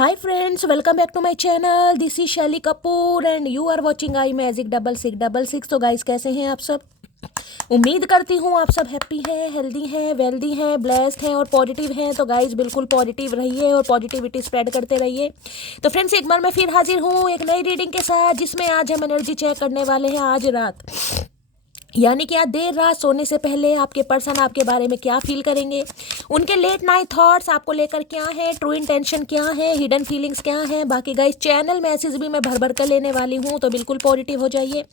Hi friends, welcome back to my channel. This is Shelly Kapoor and you are watching I magic 6666। तो guys कैसे हैं आप सब? उम्मीद करती हूँ आप सब हैप्पी हैं, हेल्दी हैं, वेल्दी हैं, ब्लेस्ड हैं और पॉजिटिव हैं। तो गाइस बिल्कुल पॉजिटिव रहिए और पॉजिटिविटी स्प्रेड करते रहिए। तो फ्रेंड्स एक बार मैं फिर हाजिर हूँ एक नई रीडिंग के साथ, जिसमें आज हम एनर्जी चेक करने वाले हैं आज रात, यानी कि आज देर रात सोने से पहले आपके पर्सन आपके बारे में क्या फील करेंगे, उनके लेट नाइट थॉट्स आपको लेकर क्या है, ट्रू इंटेंशन क्या है, हिडन फीलिंग्स क्या है। बाकी गाइस चैनल मैसेज भी मैं भर भर कर लेने वाली हूँ, तो बिल्कुल पॉजिटिव हो जाइए।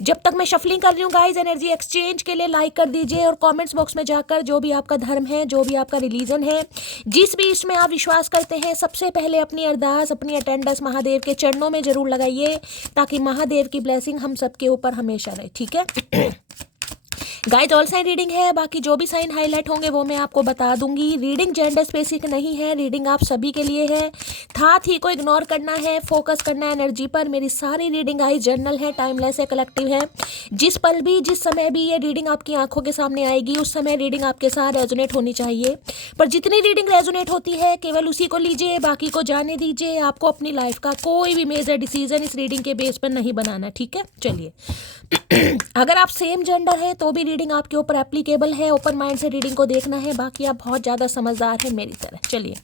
जब तक मैं शफलिंग कर रही हूँ गाइस, एनर्जी एक्सचेंज के लिए लाइक कर दीजिए और कमेंट्स बॉक्स में जाकर जो भी आपका धर्म है, जो भी आपका रिलीजन है, जिस भी इसमें आप विश्वास करते हैं, सबसे पहले अपनी अरदास, अपनी अटेंडेंस महादेव के चरणों में जरूर लगाइए, ताकि महादेव की ब्लेसिंग हम सबके ऊपर हमेशा रहे। ठीक है गाइस, ऑल साइन रीडिंग है, बाकी जो भी साइन हाईलाइट होंगे वो मैं आपको बता दूंगी। रीडिंग जेंडर स्पेसिफिक नहीं है, रीडिंग आप सभी के लिए है। था थी को इग्नोर करना है, फोकस करना है एनर्जी पर। मेरी सारी रीडिंग गाइस जर्नल है, टाइमलेस है, कलेक्टिव है। जिस पल भी, जिस समय भी ये रीडिंग आपकी आंखों के सामने आएगी, उस समय रीडिंग आपके साथ रेजोनेट होनी चाहिए। पर जितनी रीडिंग रेजोनेट होती है केवल उसी को लीजिए, बाकी को जाने दीजिए। आपको अपनी लाइफ का कोई भी मेजर डिसीजन इस रीडिंग के बेस पर नहीं बनाना। ठीक है, चलिए अगर आप सेम जेंडर है तो भी रीडिंग आपके ऊपर एप्लीकेबल है। ओपन माइंड से रीडिंग को देखना है, बाकी आप बहुत ज़्यादा समझदार हैं मेरी तरह। चलिए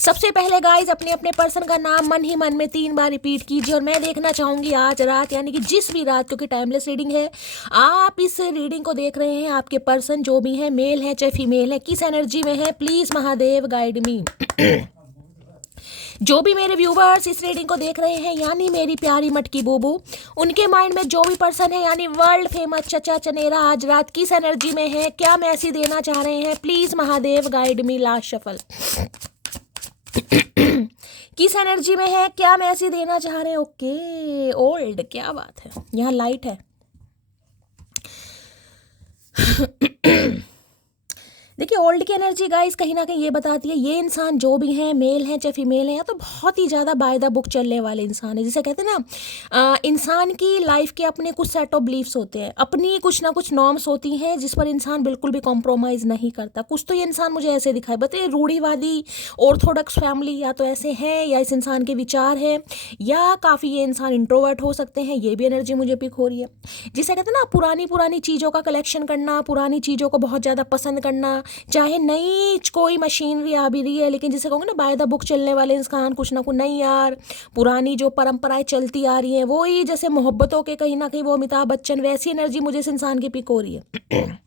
सबसे पहले गाइस अपने अपने पर्सन का नाम मन ही मन में 3 बार रिपीट कीजिए और मैं देखना चाहूंगी आज रात, यानी कि जिस भी रात, क्योंकि टाइमलेस रीडिंग है, आप इस रीडिंग को देख रहे हैं, आपके पर्सन जो भी है, मेल है चाहे फीमेल है, किस एनर्जी में है। प्लीज महादेव गाइड मी। जो भी मेरे व्यूवर्स इस रीडिंग को देख रहे हैं, यानी मेरी प्यारी मटकी बूबू, उनके माइंड में जो भी पर्सन है, यानी वर्ल्ड फेमस चचा चनेरा, आज रात किस एनर्जी में है, क्या मैसेज देना चाह रहे हैं। Please Mahadev guide me. Last shuffle किस एनर्जी में है, क्या मैसेज देना चाह रहे हैं। ओके ओल्ड, क्या बात है, यहाँ लाइट है। देखिए ओल्ड की एनर्जी गाइस कहीं ना कहीं ये बताती है, ये इंसान जो भी है, मेल है चाहे फीमेल है, या तो बहुत ही ज़्यादा बाय द बुक चलने वाले इंसान है। जिसे कहते हैं ना, इंसान की लाइफ के अपने कुछ सेट ऑफ बिलीफ्स होते हैं, अपनी कुछ ना कुछ नॉर्म्स होती हैं, जिस पर इंसान बिल्कुल भी कॉम्प्रोमाइज़ नहीं करता। कुछ तो ये इंसान मुझे ऐसे दिखाई, बताइए रूढ़िवादी ऑर्थोडॉक्स फैमिली, या तो ऐसे है, या इस इंसान के विचार है, या काफ़ी ये इंसान इंट्रोवर्ट हो सकते हैं। ये भी एनर्जी मुझे पिक हो रही है। जिसे कहते हैं ना, पुरानी पुरानी चीज़ों का कलेक्शन करना, पुरानी चीज़ों को बहुत ज़्यादा पसंद करना, चाहे नई कोई मशीनरी आ भी रही है, लेकिन जिसे कहूँगे ना बाय द बुक चलने वाले इंसान, कुछ ना कुछ नहीं यार, पुरानी जो परंपराएं चलती आ रही हैं वही, जैसे मोहब्बतों के कहीं ना कहीं वो अमिताभ बच्चन, वैसी एनर्जी मुझे इस इंसान की पिक हो रही है।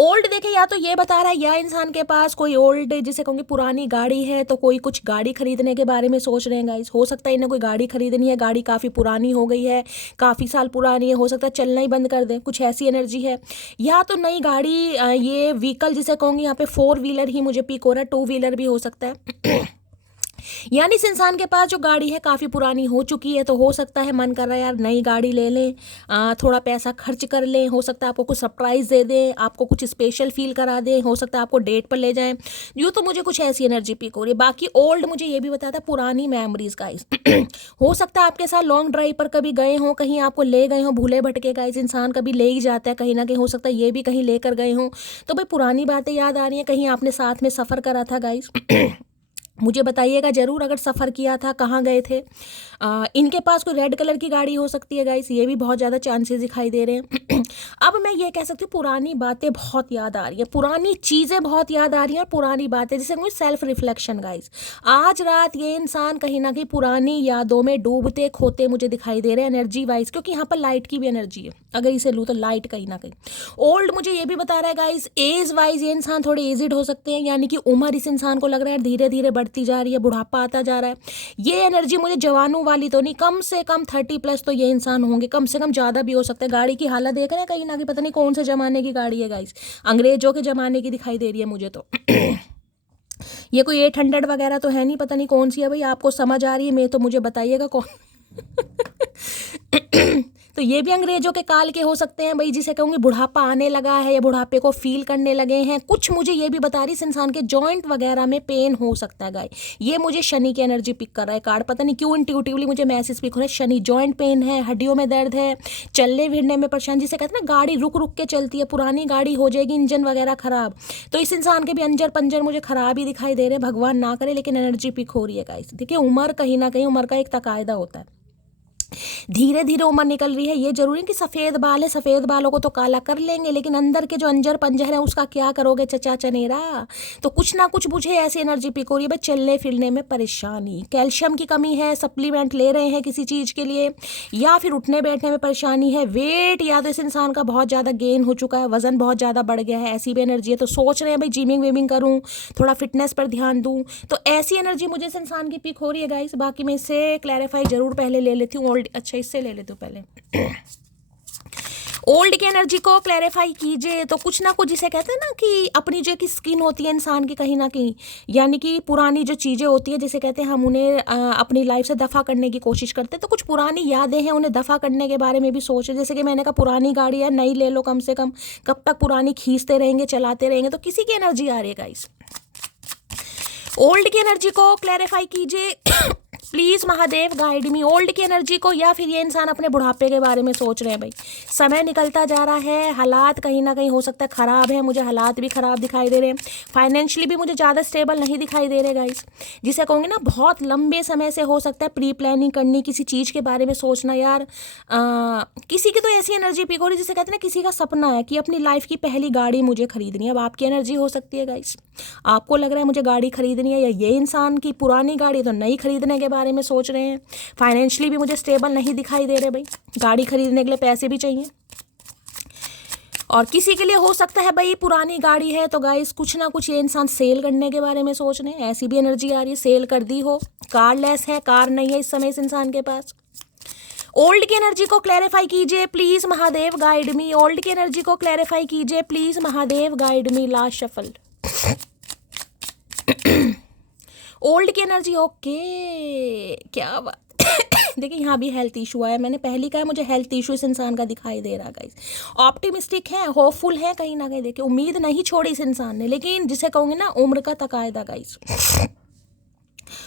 ओल्ड देखे, या तो ये बता रहा है, या इंसान के पास कोई ओल्ड, जिसे कहूँगी पुरानी गाड़ी है, तो कोई कुछ गाड़ी खरीदने के बारे में सोच रहे हैं गाइस। हो सकता है इन्हें कोई गाड़ी खरीदनी है, गाड़ी काफ़ी पुरानी हो गई है, काफ़ी साल पुरानी है, हो सकता है चलना ही बंद कर दें, कुछ ऐसी एनर्जी है। या तो नई गाड़ी, ये व्हीकल जिसे कहूँगी यहाँ पे 4 व्हीलर ही मुझे पिक हो रहा है, 2 व्हीलर भी हो सकता है। यानी इस इंसान के पास जो गाड़ी है काफ़ी पुरानी हो चुकी है, तो हो सकता है मन कर रहा है यार नई गाड़ी ले लें, थोड़ा पैसा खर्च कर लें, हो सकता है आपको कुछ सरप्राइज़ दे दें, आपको कुछ स्पेशल फील करा दें, हो सकता है आपको डेट पर ले जाएं। यूँ तो मुझे कुछ ऐसी एनर्जी पिक हो रही है। बाकी ओल्ड मुझे ये भी बताता है पुरानी मेमोरीज गाइस। हो सकता है आपके साथ लॉन्ग ड्राइव पर कभी गए हों, कहीं आपको ले गए हों, भूले भटके गाइस, इंसान कभी ले ही जाता है कहीं ना कहीं, हो सकता है ये भी कहीं लेकर गए हों, तो भाई पुरानी बातें याद आ रही हैं, कहीं आपने साथ में सफ़र करा था गाइस। मुझे बताइएगा ज़रूर अगर सफ़र किया था, कहाँ गए थे। इनके पास कोई रेड कलर की गाड़ी हो सकती है गाइस, ये भी बहुत ज़्यादा चांसेस दिखाई दे रहे हैं। अब मैं ये कह सकती हूँ पुरानी बातें बहुत याद आ रही हैं, पुरानी चीज़ें बहुत याद आ रही हैं, और पुरानी बातें जिसे मुझे सेल्फ रिफ्लेक्शन गाइस। आज रात ये इंसान कहीं ना कहीं पुरानी यादों में डूबते खोते मुझे दिखाई दे रहे हैं एनर्जी वाइज, क्योंकि यहाँ पर लाइट की भी एनर्जी है, अगर इसे लूँ तो लाइट कहीं ना कहीं। ओल्ड मुझे ये भी बता रहा है गाइस, एज वाइज ये इंसान थोड़े एजिड हो सकते हैं, यानी कि उम्र इस इंसान को लग रहा है धीरे धीरे बढ़ती जा रही है, बुढ़ापा आता जा रहा है। ये एनर्जी मुझे जवानों वाली तो नहीं, कम से कम 30+ तो ये इंसान होंगे, कम से कम ज़्यादा भी हो सकता है। गाड़ी की हालत देख रहे हैं कहीं ना कहीं, पता नहीं कौन से ज़माने की गाड़ी है गाइस, अंग्रेजों के ज़माने की दिखाई दे रही है मुझे तो। ये कोई 800 वगैरह तो है नहीं, पता नहीं कौन सी है भाई, आपको समझ आ रही है मैं तो मुझे बताइएगा कौन। तो ये भी अंग्रेजों के काल के हो सकते हैं भाई, जिसे कहूँगी बुढ़ापा आने लगा है या बुढ़ापे को फील करने लगे हैं। कुछ मुझे ये भी बता रही इस इंसान के जॉइंट वगैरह में पेन हो सकता है गाय। ये मुझे शनि की एनर्जी पिक कर रहा है कार्ड, पता नहीं क्यों इंट्यूटिवली मुझे मैसेज पिक हो रहा है। शनि, जॉइंट पेन है, हड्डियों में दर्द है, चलने फिरने में परेशान, जिसे कहते हैं ना गाड़ी रुक रुक के चलती है, पुरानी गाड़ी हो जाएगी, इंजन वगैरह खराब। तो इस इंसान के भी अंजर पंजर मुझे खराब ही दिखाई दे रहे हैं, भगवान ना करे, लेकिन एनर्जी पिक हो रही है गाइस। देखिए उम्र कहीं ना कहीं उम्र का एक तकायदा होता है, धीरे धीरे उम्र निकल रही है। ये जरूरी है कि सफ़ेद बाल है, सफ़ेद बालों को तो काला कर लेंगे, लेकिन अंदर के जो अंजर पंजर है उसका क्या करोगे चचा चनेरा। तो कुछ ना कुछ मुझे ऐसी एनर्जी पिक हो रही है भाई, चलने फिरने में परेशानी, कैल्शियम की कमी है, सप्लीमेंट ले रहे हैं किसी चीज़ के लिए, या फिर उठने बैठने में परेशानी है, वेट या तो इस इंसान का बहुत ज़्यादा गेन हो चुका है, वजन बहुत ज़्यादा बढ़ गया है, ऐसी भी एनर्जी है। तो सोच रहे हैं भाई जिमिंग विमिंग करूँ, थोड़ा फिटनेस पर ध्यान दूँ, तो ऐसी एनर्जी मुझे इस इंसान की पिक हो रही है गाइस। बाकी मैं इससे क्लैरिफाई जरूर पहले ले लेती हूँ। अच्छा इससे ले लेते हो पहले। ओल्ड की एनर्जी को क्लैरिफाई कीजिए। तो कुछ ना कुछ जिसे कहते हैं ना कि अपनी जो की स्किन होती है इंसान की कहीं ना कहीं, यानी कि पुरानी जो चीज़ें होती है जिसे कहते हैं हम उन्हें अपनी लाइफ से दफ़ा करने की कोशिश करते हैं। तो कुछ पुरानी यादें हैं, उन्हें दफ़ा करने के बारे में भी सोच रहे। जैसे कि मैंने कहा पुरानी गाड़ी है, नई ले लो कम से कम, कब तक पुरानी खींचते रहेंगे, चलाते रहेंगे। तो किसी की एनर्जी आ रही है गाइस। ओल्ड की एनर्जी को क्लैरिफाई कीजिए please Mahadev guide me. Old की एनर्जी को, या फिर ये इंसान अपने बुढ़ापे के बारे में सोच रहे हैं भाई। समय निकलता जा रहा है, हालात कहीं ना कहीं हो सकता है ख़राब है, मुझे हालात भी ख़राब दिखाई दे रहे हैं, फाइनेंशियली भी मुझे ज़्यादा स्टेबल नहीं दिखाई दे रहे गाइस। जिसे कहूँगी ना बहुत लंबे समय से हो सकता है प्री प्लानिंग करनी, किसी चीज़ के बारे में सोचना। यार किसी की तो ऐसी एनर्जी पिक हो रही जिसे कहते हैं ना किसी का सपना है कि अपनी लाइफ की पहली गाड़ी मुझे खरीदनी है। अब आपकी एनर्जी हो सकती है गाइस, आपको लग रहा है मुझे गाड़ी खरीदनी है, या ये इंसान की पुरानी गाड़ी तो नई खरीदने के बारे में सोच रहे हैं। फाइनेंशियली भी मुझे स्टेबल नहीं दिखाई दे रहे भाई, गाड़ी खरीदने के लिए पैसे भी चाहिए। और किसी के लिए हो सकता है भाई पुरानी गाड़ी है तो गाइस कुछ ना कुछ ये इंसान सेल करने के बारे में सोच रहे हैं, ऐसी भी एनर्जी आ रही है। सेल कर दी हो, कार लेस है, कार नहीं है इस समय इस इंसान के पास। ओल्ड की एनर्जी को क्लैरिफाई कीजिए please Mahadev guide me. Old की एनर्जी को क्लैरिफाई कीजिए please Mahadev guide me. Last shuffle. Old की एनर्जी, ओके क्या बात। देखिए यहाँ भी हेल्थ इशू आया, मैंने पहले कहा मुझे हेल्थ इशू इस इंसान का दिखाई दे रहा गाइस। ऑप्टिमिस्टिक है, होपफुल है कहीं ना कहीं। देखिए उम्मीद नहीं छोड़ी इस इंसान ने, लेकिन जिसे कहूँगी ना उम्र का तकायदा गाइस।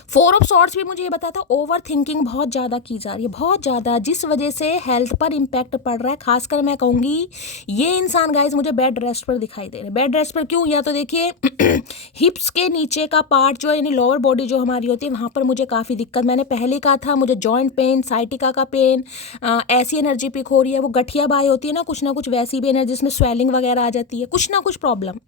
फोर ऑफ सॉर्ड्स भी मुझे ये बताता है ओवर थिंकिंग बहुत ज़्यादा की जा रही है, बहुत ज़्यादा, जिस वजह से हेल्थ पर इम्पैक्ट पड़ रहा है। खासकर मैं कहूँगी ये इंसान गाइस मुझे बेड रेस्ट पर दिखाई दे रहे हैं। बेड रेस्ट पर क्यों? या तो देखिए हिप्स के नीचे का पार्ट जो है यानी लोअर बॉडी जो हमारी होती है वहाँ पर मुझे काफ़ी दिक्कत, मैंने पहले कहा था मुझे जॉइंट पेन, साइटिका का पेन, ऐसी एनर्जी पिक हो रही है। वो गठिया बाई होती है ना कुछ वैसी भी एनर्जी, जिसमें स्वेलिंग वगैरह आ जाती है, कुछ ना कुछ प्रॉब्लम।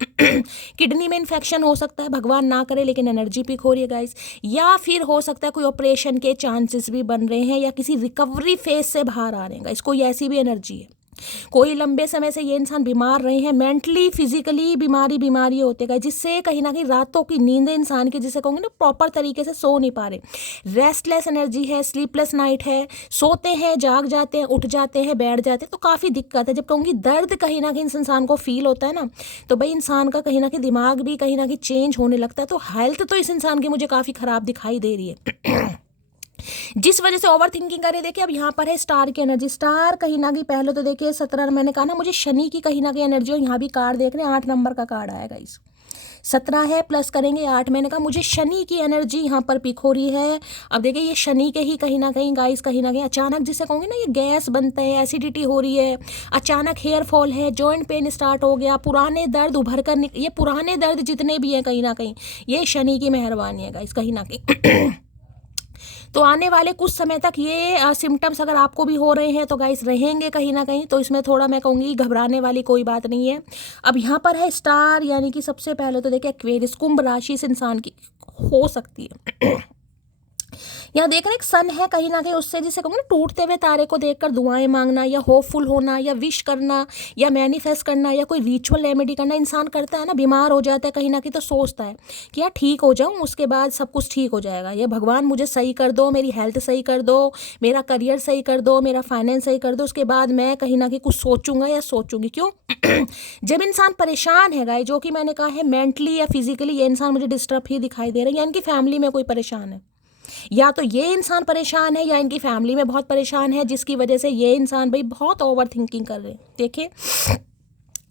किडनी में इन्फेक्शन हो सकता है, भगवान ना करे, लेकिन एनर्जी पिक हो रही है गाइस। या फिर हो सकता है कोई ऑपरेशन के चांसेस भी बन रहे हैं, या किसी रिकवरी फेज से बाहर आ रहे हैं गाइस, कोई ऐसी भी एनर्जी है। कोई लंबे समय से ये इंसान बीमार रहे हैं, मेंटली फिजिकली बीमारी होते गए, जिससे कहीं ना कहीं रातों की नींद इंसान की जिसे कहूँगे ना प्रॉपर तरीके से सो नहीं पा रहे। रेस्टलेस एनर्जी है, स्लीपलेस नाइट है, सोते हैं जाग जाते हैं, उठ जाते हैं बैठ जाते हैं, तो काफ़ी दिक्कत है। जब कहूँगी दर्द कहीं ना कहीं इस इंसान को फील होता है ना, तो भाई इंसान का कहीं ना कहीं दिमाग भी कहीं ना कहीं चेंज होने लगता है। तो हेल्थ तो इस इंसान की मुझे काफ़ी ख़राब दिखाई दे रही है। जिस वजह से ओवर थिंकिंग करे। देखिए अब यहाँ पर है स्टार की एनर्जी। स्टार कहीं ना कहीं पहले तो देखिए 17 मैंने कहा ना मुझे शनि की कहीं ना कहीं एनर्जी, और यहाँ भी कार्ड देख रहे हैं 8 नंबर का कार्ड आएगा इस 17 है प्लस करेंगे 8, मैंने कहा मुझे शनि की एनर्जी यहाँ पर पिक हो रही है। अब देखिए ये शनि के ही कहीं ना कहीं गाइस कहीं ना कहीं अचानक जिसे कहूँगी ना ये गैस बनता है, एसिडिटी हो रही है, अचानक हेयर फॉल है, जॉइंट पेन स्टार्ट हो गया, पुराने दर्द उभर कर ये पुराने दर्द जितने भी हैं कहीं ना कहीं ये शनि की मेहरबानी है गाइस कहीं ना कहीं। तो आने वाले कुछ समय तक ये सिम्टम्स अगर आपको भी हो रहे हैं तो गाइस रहेंगे कहीं ना कहीं, तो इसमें थोड़ा मैं कहूँगी घबराने वाली कोई बात नहीं है। अब यहाँ पर है स्टार, यानी कि सबसे पहले तो देखिए एक्वेरियस कुंभ राशि इस इंसान की हो सकती है। यहाँ देख रहे एक सन है कहीं ना कहीं, उससे जिसे कहूँगा ना टूटते हुए तारे को देखकर दुआएं मांगना, या होपफुल होना, या विश करना, या मैनिफेस्ट करना, या कोई रिचुअल रेमेडी करना इंसान करता है ना, बीमार हो जाता है कहीं ना कहीं तो सोचता है कि यार ठीक हो जाऊँ उसके बाद सब कुछ ठीक हो जाएगा, ये भगवान मुझे सही कर दो, मेरी हेल्थ सही कर दो, मेरा करियर सही कर दो, मेरा फाइनेंस सही कर दो, उसके बाद मैं कहीं ना कहीं कुछ सोचूंगा या सोचूंगी। क्यों? जब इंसान परेशान है गाय, जो कि मैंने कहा है मेंटली या फिजिकली, ये इंसान मुझे डिस्टर्ब ही दिखाई दे रहा है, यानी कि फैमिली में कोई परेशान है, या तो ये इंसान परेशान है या इनकी फैमिली में बहुत परेशान है, जिसकी वजह से ये इंसान भाई बहुत ओवर थिंकिंग कर रहे हैं। देखिए,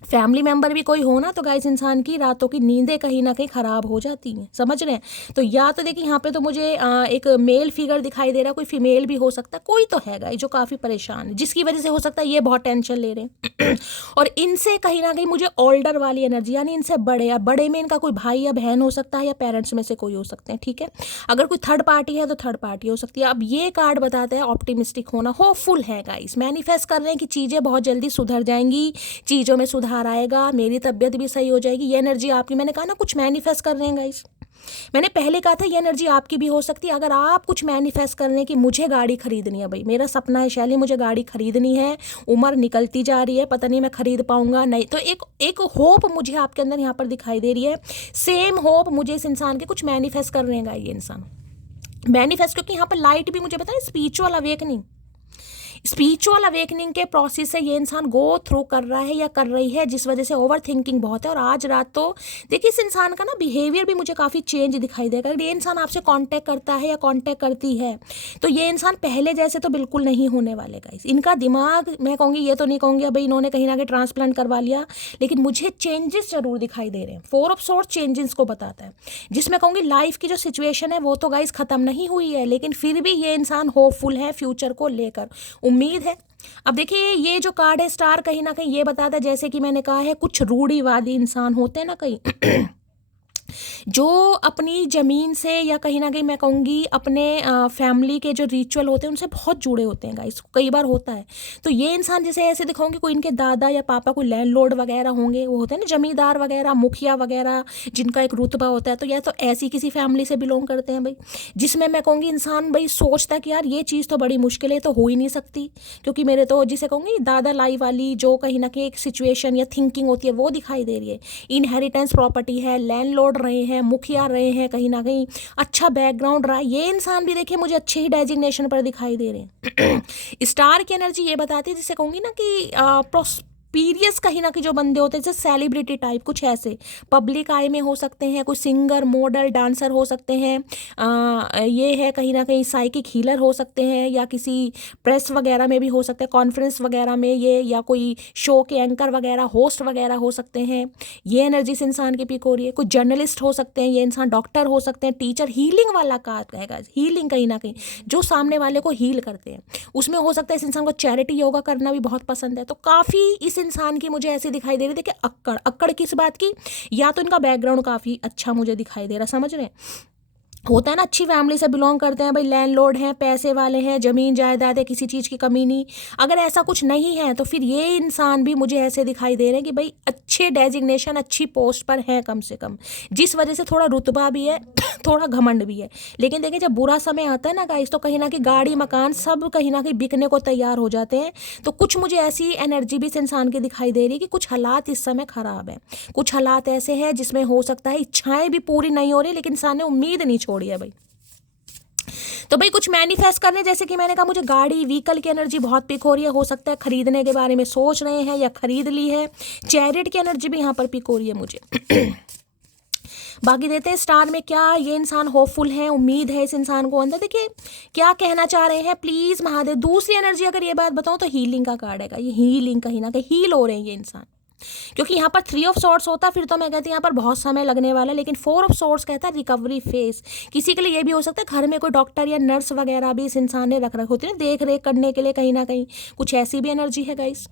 फैमिली मेंबर भी कोई हो ना तो गाइस इंसान की रातों की नींदें कहीं ना कहीं ख़राब हो जाती हैं, समझ रहे हैं। तो या तो देखिए यहाँ पे तो मुझे एक मेल फिगर दिखाई दे रहा है, कोई फीमेल भी हो सकता है, कोई तो है गाइस जो काफ़ी परेशान है, जिसकी वजह से हो सकता है ये बहुत टेंशन ले रहे हैं और इनसे कहीं ना कहीं मुझे ओल्डर वाली एनर्जी, यानी इनसे बड़े, या बड़े में इनका कोई भाई या बहन हो सकता है, या पेरेंट्स में से कोई हो सकते हैं, ठीक है। अगर कोई थर्ड पार्टी है तो थर्ड पार्टी हो सकती है। अब ये कार्ड बताते हैं ऑप्टिमिस्टिक होना, होपफुल है गाइस, मैनिफेस्ट कर रहे हैं कि चीज़ें बहुत जल्दी सुधर जाएंगी, चीज़ों में सुधार आएगा, मेरी तबीयत भी सही हो जाएगी। ये एनर्जी आपकी, मैंने कहा ना कुछ मैनिफेस्ट कर रहे हैं गाइस, मैंने पहले कहा था ये एनर्जी आपकी भी हो सकती है। अगर आप कुछ मैनिफेस्ट कर रहे हैं कि मुझे गाड़ी खरीदनी है, भाई मेरा सपना है शैली, मुझे गाड़ी खरीदनी है, उम्र निकलती जा रही है, पता नहीं मैं खरीद पाऊंगा नहीं, तो एक होप मुझे आपके अंदर यहाँ पर दिखाई दे रही है। सेम होप मुझे इस इंसान के कुछ मैनिफेस्ट कर रहे हैं ये इंसान, मैनिफेस्ट, क्योंकि यहाँ पर लाइट भी मुझे पता है, स्पिरिचुअल अवेकनिंग, स्पिरिचुअल अवेकनिंग के प्रोसेस से ये इंसान गो थ्रू कर रहा है या कर रही है, जिस वजह से ओवर थिंकिंग बहुत है। और आज रात तो देखिए इस इंसान का ना बिहेवियर भी मुझे काफ़ी चेंज दिखाई देगा। अगर ये इंसान आपसे कांटेक्ट करता है या कांटेक्ट करती है तो ये इंसान पहले जैसे तो बिल्कुल नहीं होने वाले गाइस। इनका दिमाग, मैं कहूँगी, ये तो नहीं कहूँगी भाई इन्होंने कहीं ना कहीं ट्रांसप्लांट करवा लिया, लेकिन मुझे चेंजेस जरूर दिखाई दे रहे हैं। 4 ऑफ सोर्स चेंजेस को बताता है, जिसमें कहूँगी लाइफ की जो सिचुएशन है वो तो गाइस ख़त्म नहीं हुई है, लेकिन फिर भी ये इंसान होपफुल है फ्यूचर को लेकर, उम्मीद है। अब देखिए ये जो कार्ड है स्टार, कहीं ना कहीं ये बताता है, जैसे कि मैंने कहा है, कुछ रूढ़िवादी इंसान होते हैं ना कहीं जो अपनी ज़मीन से या कहीं ना कहीं मैं कहूँगी अपने फैमिली के जो रिचुअल होते हैं उनसे बहुत जुड़े होते हैं गाइस, कई बार होता है। तो ये इंसान जैसे ऐसे दिखाऊंगे, कोई इनके दादा या पापा कोई लैंडलॉर्ड वगैरह होंगे, वो होते हैं ना जमींदार वगैरह, मुखिया वगैरह, जिनका एक रुतबा होता है, तो या तो ऐसी किसी फैमिली से बिलोंग करते हैं भाई, जिसमें मैं कहूँगी इंसान भाई सोचता है कि यार ये चीज़ तो बड़ी मुश्किल है, तो हो ही नहीं सकती, क्योंकि मेरे तो जिसे कहूँगी दादा लाई वाली जो कहीं ना कहीं एक सिचुएशन या थिंकिंग होती है वो दिखाई दे रही है। इनहेरिटेंस प्रॉपर्टी है, लैंडलॉर्ड रहे हैं, मुखिया रहे हैं, कहीं ना कहीं अच्छा बैकग्राउंड रहा है, ये इंसान भी देखिए मुझे अच्छे ही डेजिग्नेशन पर दिखाई दे रहे हैं स्टार की एनर्जी ये बताती है, जिसे कहूँगी ना कि पीरियस कहीं ना कहीं जो बंदे होते हैं जैसे सेलिब्रिटी टाइप, कुछ ऐसे पब्लिक आई में हो सकते हैं, कुछ सिंगर, मॉडल, डांसर हो सकते हैं, ये है कहीं ना कहीं साइकिक हीलर हो सकते हैं, या किसी प्रेस वगैरह में भी हो सकते हैं, कॉन्फ्रेंस वगैरह में ये, या कोई शो के एंकर वगैरह, होस्ट वगैरह हो सकते हैं। ये एनर्जी से इंसान की पिक हो रही है। कुछ जर्नलिस्ट हो सकते हैं ये इंसान, डॉक्टर हो सकते हैं, टीचर, हीलिंग वाला कार्य रहेगा, हीलिंग कहीं ना कहीं जो सामने वाले को हील करते हैं, उसमें हो सकता है इस इंसान को चैरिटी योगा करना भी बहुत पसंद है। तो काफ़ी इस इंसान की मुझे ऐसे दिखाई दे रही थी कि अक्कड़ किस बात की, या तो इनका बैकग्राउंड काफ़ी अच्छा मुझे दिखाई दे रहा, समझ रहे हैं, होता है ना अच्छी फैमिली से बिलोंग करते हैं भाई, लैंडलॉर्ड हैं, पैसे वाले हैं, ज़मीन जायदाद है, किसी चीज़ की कमी नहीं। अगर ऐसा कुछ नहीं है तो फिर ये इंसान भी मुझे ऐसे दिखाई दे रहे हैं कि भाई अच्छे डेजिग्नेशन, अच्छी पोस्ट पर है कम से कम, जिस वजह से थोड़ा रुतबा भी है थोड़ा घमंड भी है। लेकिन देखिए जब बुरा समय आता है ना गाइस, तो कहीं ना कहीं गाड़ी मकान सब कहीं ना कहीं बिकने को तैयार हो जाते हैं। तो कुछ मुझे ऐसी एनर्जी भी इस इंसान की दिखाई दे रही है कि कुछ हालात इस समय ख़राब है, कुछ हालात ऐसे हैं जिसमें हो सकता है इच्छाएं भी पूरी नहीं हो रही, लेकिन इंसान ने उम्मीद नहीं छोड़ी है भाई। तो भाई कुछ मैनिफेस्ट करने, जैसे कि मैंने कहा मुझे गाड़ी, व्हीकल की एनर्जी बहुत पिक हो रही है, हो सकता है खरीदने के बारे में सोच रहे हैं या खरीद ली है। चैरिट की एनर्जी भी यहाँ पर पिक हो रही है मुझे बाकी देते हैं स्टार में क्या ये इंसान होपफुल है, उम्मीद है इस इंसान को अंदर। देखिए क्या कहना चाह रहे हैं प्लीज़ महादेव। दूसरी एनर्जी अगर ये बात बताऊँ तो हीलिंग का कार्ड है, ये हीलिंग, कहीं ना कहीं हील हो रहे हैं ये इंसान, क्योंकि यहाँ पर 3 ऑफ सॉर्ड्स होता फिर तो मैं कहती हूँ यहाँ पर बहुत समय लगने वाला है, लेकिन 4 ऑफ सॉर्ड्स कहता है रिकवरी फेस। किसी के लिए ये भी हो सकता है घर में कोई डॉक्टर या नर्स वगैरह भी इस इंसान ने रख होती है देख रेख करने के लिए, कहीं ना कहीं कुछ ऐसी भी एनर्जी है गाइस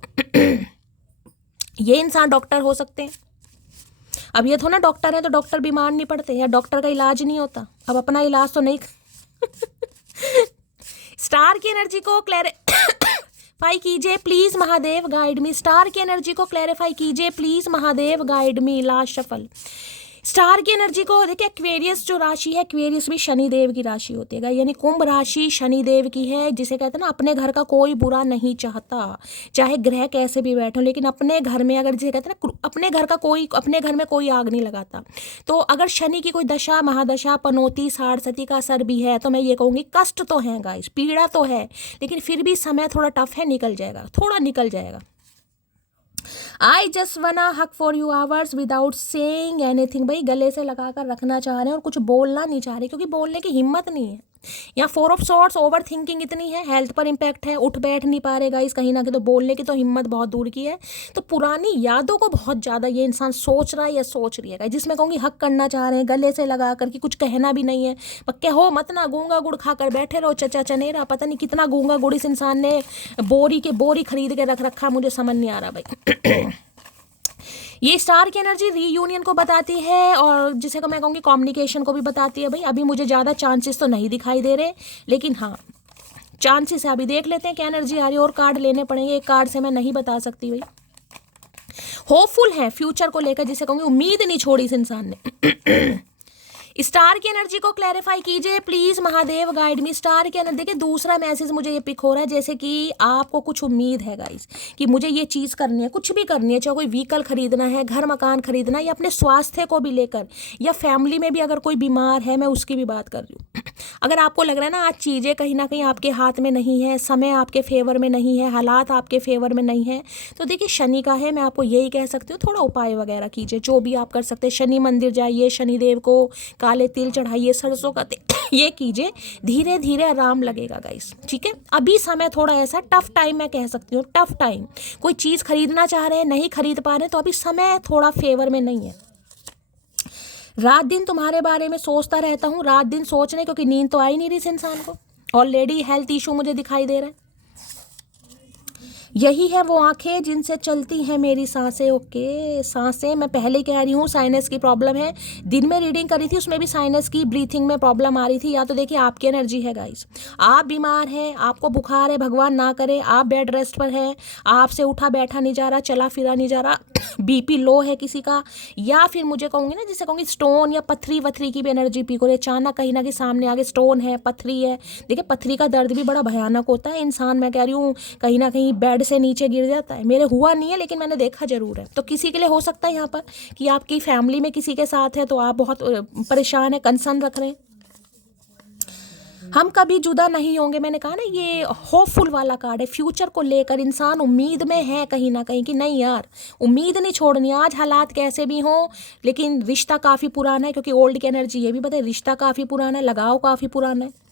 ये इंसान डॉक्टर हो सकते हैं। अब ये थोड़ा ना डॉक्टर है तो डॉक्टर बीमार नहीं पड़ते, या डॉक्टर का इलाज नहीं होता, अब अपना इलाज तो नहीं स्टार की एनर्जी को क्लैरिफाई कीजिए please Mahadev, guide me. Star की एनर्जी को क्लैरिफाई कीजिए please Mahadev, guide me. Last shuffle star की एनर्जी को देखिए, एक्वेरियस जो राशि है, एक्वेरियस भी शनिदेव की राशि होती है, यानी कुंभ राशि शनिदेव की है, जिसे कहते हैं ना अपने घर का कोई बुरा नहीं चाहता, चाहे ग्रह कैसे भी बैठे हो, लेकिन अपने घर में अगर जिसे कहते हैं ना अपने घर का कोई, अपने घर में कोई आग नहीं लगाता। तो अगर शनि की कोई दशा, महादशा, पनौती, साढ़सती का असर भी है तो मैं ये कहूँगी कष्ट तो है गाइस, पीड़ा तो है, लेकिन फिर भी समय थोड़ा टफ है, निकल जाएगा, थोड़ा निकल जाएगा। आई जस्ट वना हक for you hours without saying anything. भाई गले से लगा कर रखना चाह रहे हैं और कुछ बोलना नहीं चाह रहे, क्योंकि बोलने की हिम्मत नहीं है। या 4 ऑफ सॉर्ड्स, ओवर थिंकिंग इतनी है, हेल्थ पर इम्पैक्ट है, उठ बैठ नहीं पा रहे गाइस, कहीं ना कहीं तो बोलने की तो हिम्मत बहुत दूर की है। तो पुरानी यादों को बहुत ज़्यादा ये इंसान सोच रहा है या सोच रही है गाइस, जिसमें कहूँगी हक करना चाह रहे हैं गले से लगा कर कि कुछ कहना भी नहीं है, पक्के हो मत ना, गूंगा गुड़ खा कर बैठे रहो चचा चनेरा। पता नहीं कितना गूंगा गुड़ इस इंसान ने बोरी खरीद के रख रखा, मुझे समझ नहीं आ रहा भाई। ये स्टार की एनर्जी रीयूनियन को बताती है और जिसे को मैं कहूँगी कम्युनिकेशन को भी बताती है भाई। अभी मुझे ज़्यादा चांसेस तो नहीं दिखाई दे रहे, लेकिन हाँ चांसेस है। अभी देख लेते हैं क्या एनर्जी आ रही है, और कार्ड लेने पड़ेंगे, एक कार्ड से मैं नहीं बता सकती भाई। होपफुल है फ्यूचर को लेकर, जिसे कहूँगी उम्मीद नहीं छोड़ी इस इंसान ने। स्टार की एनर्जी को क्लैरिफाई कीजिए please Mahadev, guide me. Star की एनर्जी, देखिए दूसरा मैसेज मुझे ये पिक हो रहा है जैसे कि आपको कुछ उम्मीद है गाइस कि मुझे ये चीज़ करनी है, कुछ भी करनी है, चाहे कोई व्हीकल खरीदना है, घर मकान खरीदना है, या अपने स्वास्थ्य को भी लेकर, या फैमिली में भी अगर कोई बीमार है, मैं उसकी भी बात कर रही हूँ। अगर आपको लग रहा है ना आज चीज़ें कहीं ना कहीं आपके हाथ में नहीं है, समय आपके फेवर में नहीं है, हालात आपके फेवर में नहीं है, तो देखिए शनि का है, मैं आपको यही कह सकती हूँ थोड़ा उपाय वगैरह कीजिए, जो भी आप कर सकते हैं। शनि मंदिर जाइए, शनिदेव को काले तिल चढ़ाइए, सरसों का तेल ये कीजिए, धीरे धीरे आराम लगेगा गाइस, ठीक है। अभी समय थोड़ा ऐसा टफ टाइम, मैं कह सकती हूँ टफ टाइम। कोई चीज़ खरीदना चाह रहे हैं, नहीं खरीद पा रहे हैं, तो अभी समय थोड़ा फेवर में नहीं है। रात दिन तुम्हारे बारे में सोचता रहता हूँ, रात दिन सोचने, क्योंकि नींद तो आ ही नहीं रही इस इंसान को। ऑलरेडी हेल्थ इशू मुझे दिखाई दे रहा है। यही है वो आंखें जिनसे चलती हैं मेरी सांसें। ओके, सांसें मैं पहले कह रही हूँ, साइनस की प्रॉब्लम है। दिन में रीडिंग करी थी, उसमें भी साइनस की ब्रीथिंग में प्रॉब्लम आ रही थी। या तो देखिए आपकी एनर्जी है गाइस, आप बीमार हैं, आपको बुखार है, भगवान ना करे, आप बेड रेस्ट पर हैं, आपसे उठा बैठा नहीं जा रहा, चला फिरा नहीं जा रहा, बीपी लो है किसी का, या फिर मुझे कहूँगी ना जिसे कहूँगी स्टोन या पत्थरी वथरी की भी एनर्जी पी को अचानक कहीं ना कहीं सामने आगे स्टोन है, पत्थरी है। देखिए पत्थरी का दर्द भी बड़ा भयानक होता है। इंसान, मैं कह रही हूँ, कहीं ना कहीं बेड से नीचे गिर जाता है। मेरे हुआ नहीं है, लेकिन मैंने देखा जरूर है। तो किसी के लिए हो सकता है यहाँ पर कि आपकी फैमिली में किसी के साथ है, तो आप बहुत परेशान है, कंसर्न रख रहे हैं। हम कभी जुदा नहीं होंगे, मैंने कहा ना ये होपफुल वाला कार्ड है। फ्यूचर को लेकर इंसान उम्मीद में है कहीं ना कहीं कि नहीं यार, उम्मीद नहीं छोड़नी। आज हालात कैसे भी हों, लेकिन रिश्ता काफ़ी पुराना है, क्योंकि ओल्ड की एनर्जी ये भी बताए, रिश्ता काफ़ी पुराना है, लगाव काफ़ी पुराना है।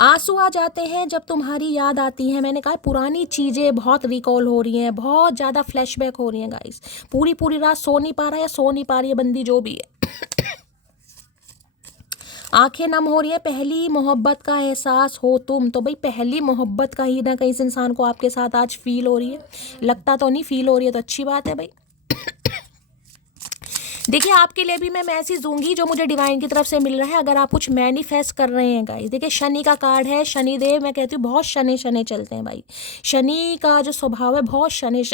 आंसू आ जाते हैं जब तुम्हारी याद आती है। मैंने कहा पुरानी चीज़ें बहुत रिकॉल हो रही हैं, बहुत ज़्यादा फ्लैशबैक हो रही हैं गाइस। पूरी रात सो नहीं पा रहा या सो नहीं पा रही है बंदी, जो भी है। आंखें नम हो रही है, पहली मोहब्बत का एहसास हो तुम। तो भाई पहली मोहब्बत का ही ना कहीं इस इंसान को आपके साथ आज फील हो रही है। लगता तो नहीं, फील हो रही है, तो अच्छी बात है भाई। देखिए आपके लिए भी मैं मैसेज दूंगी जो मुझे डिवाइन की तरफ से मिल रहा है, अगर आप कुछ मैनिफेस्ट कर रहे हैं गाइस। देखिए शनि का कार्ड है, शनिदेव, मैं कहती हूँ बहुत शनि चलते हैं भाई। शनि का जो स्वभाव है बहुत शनि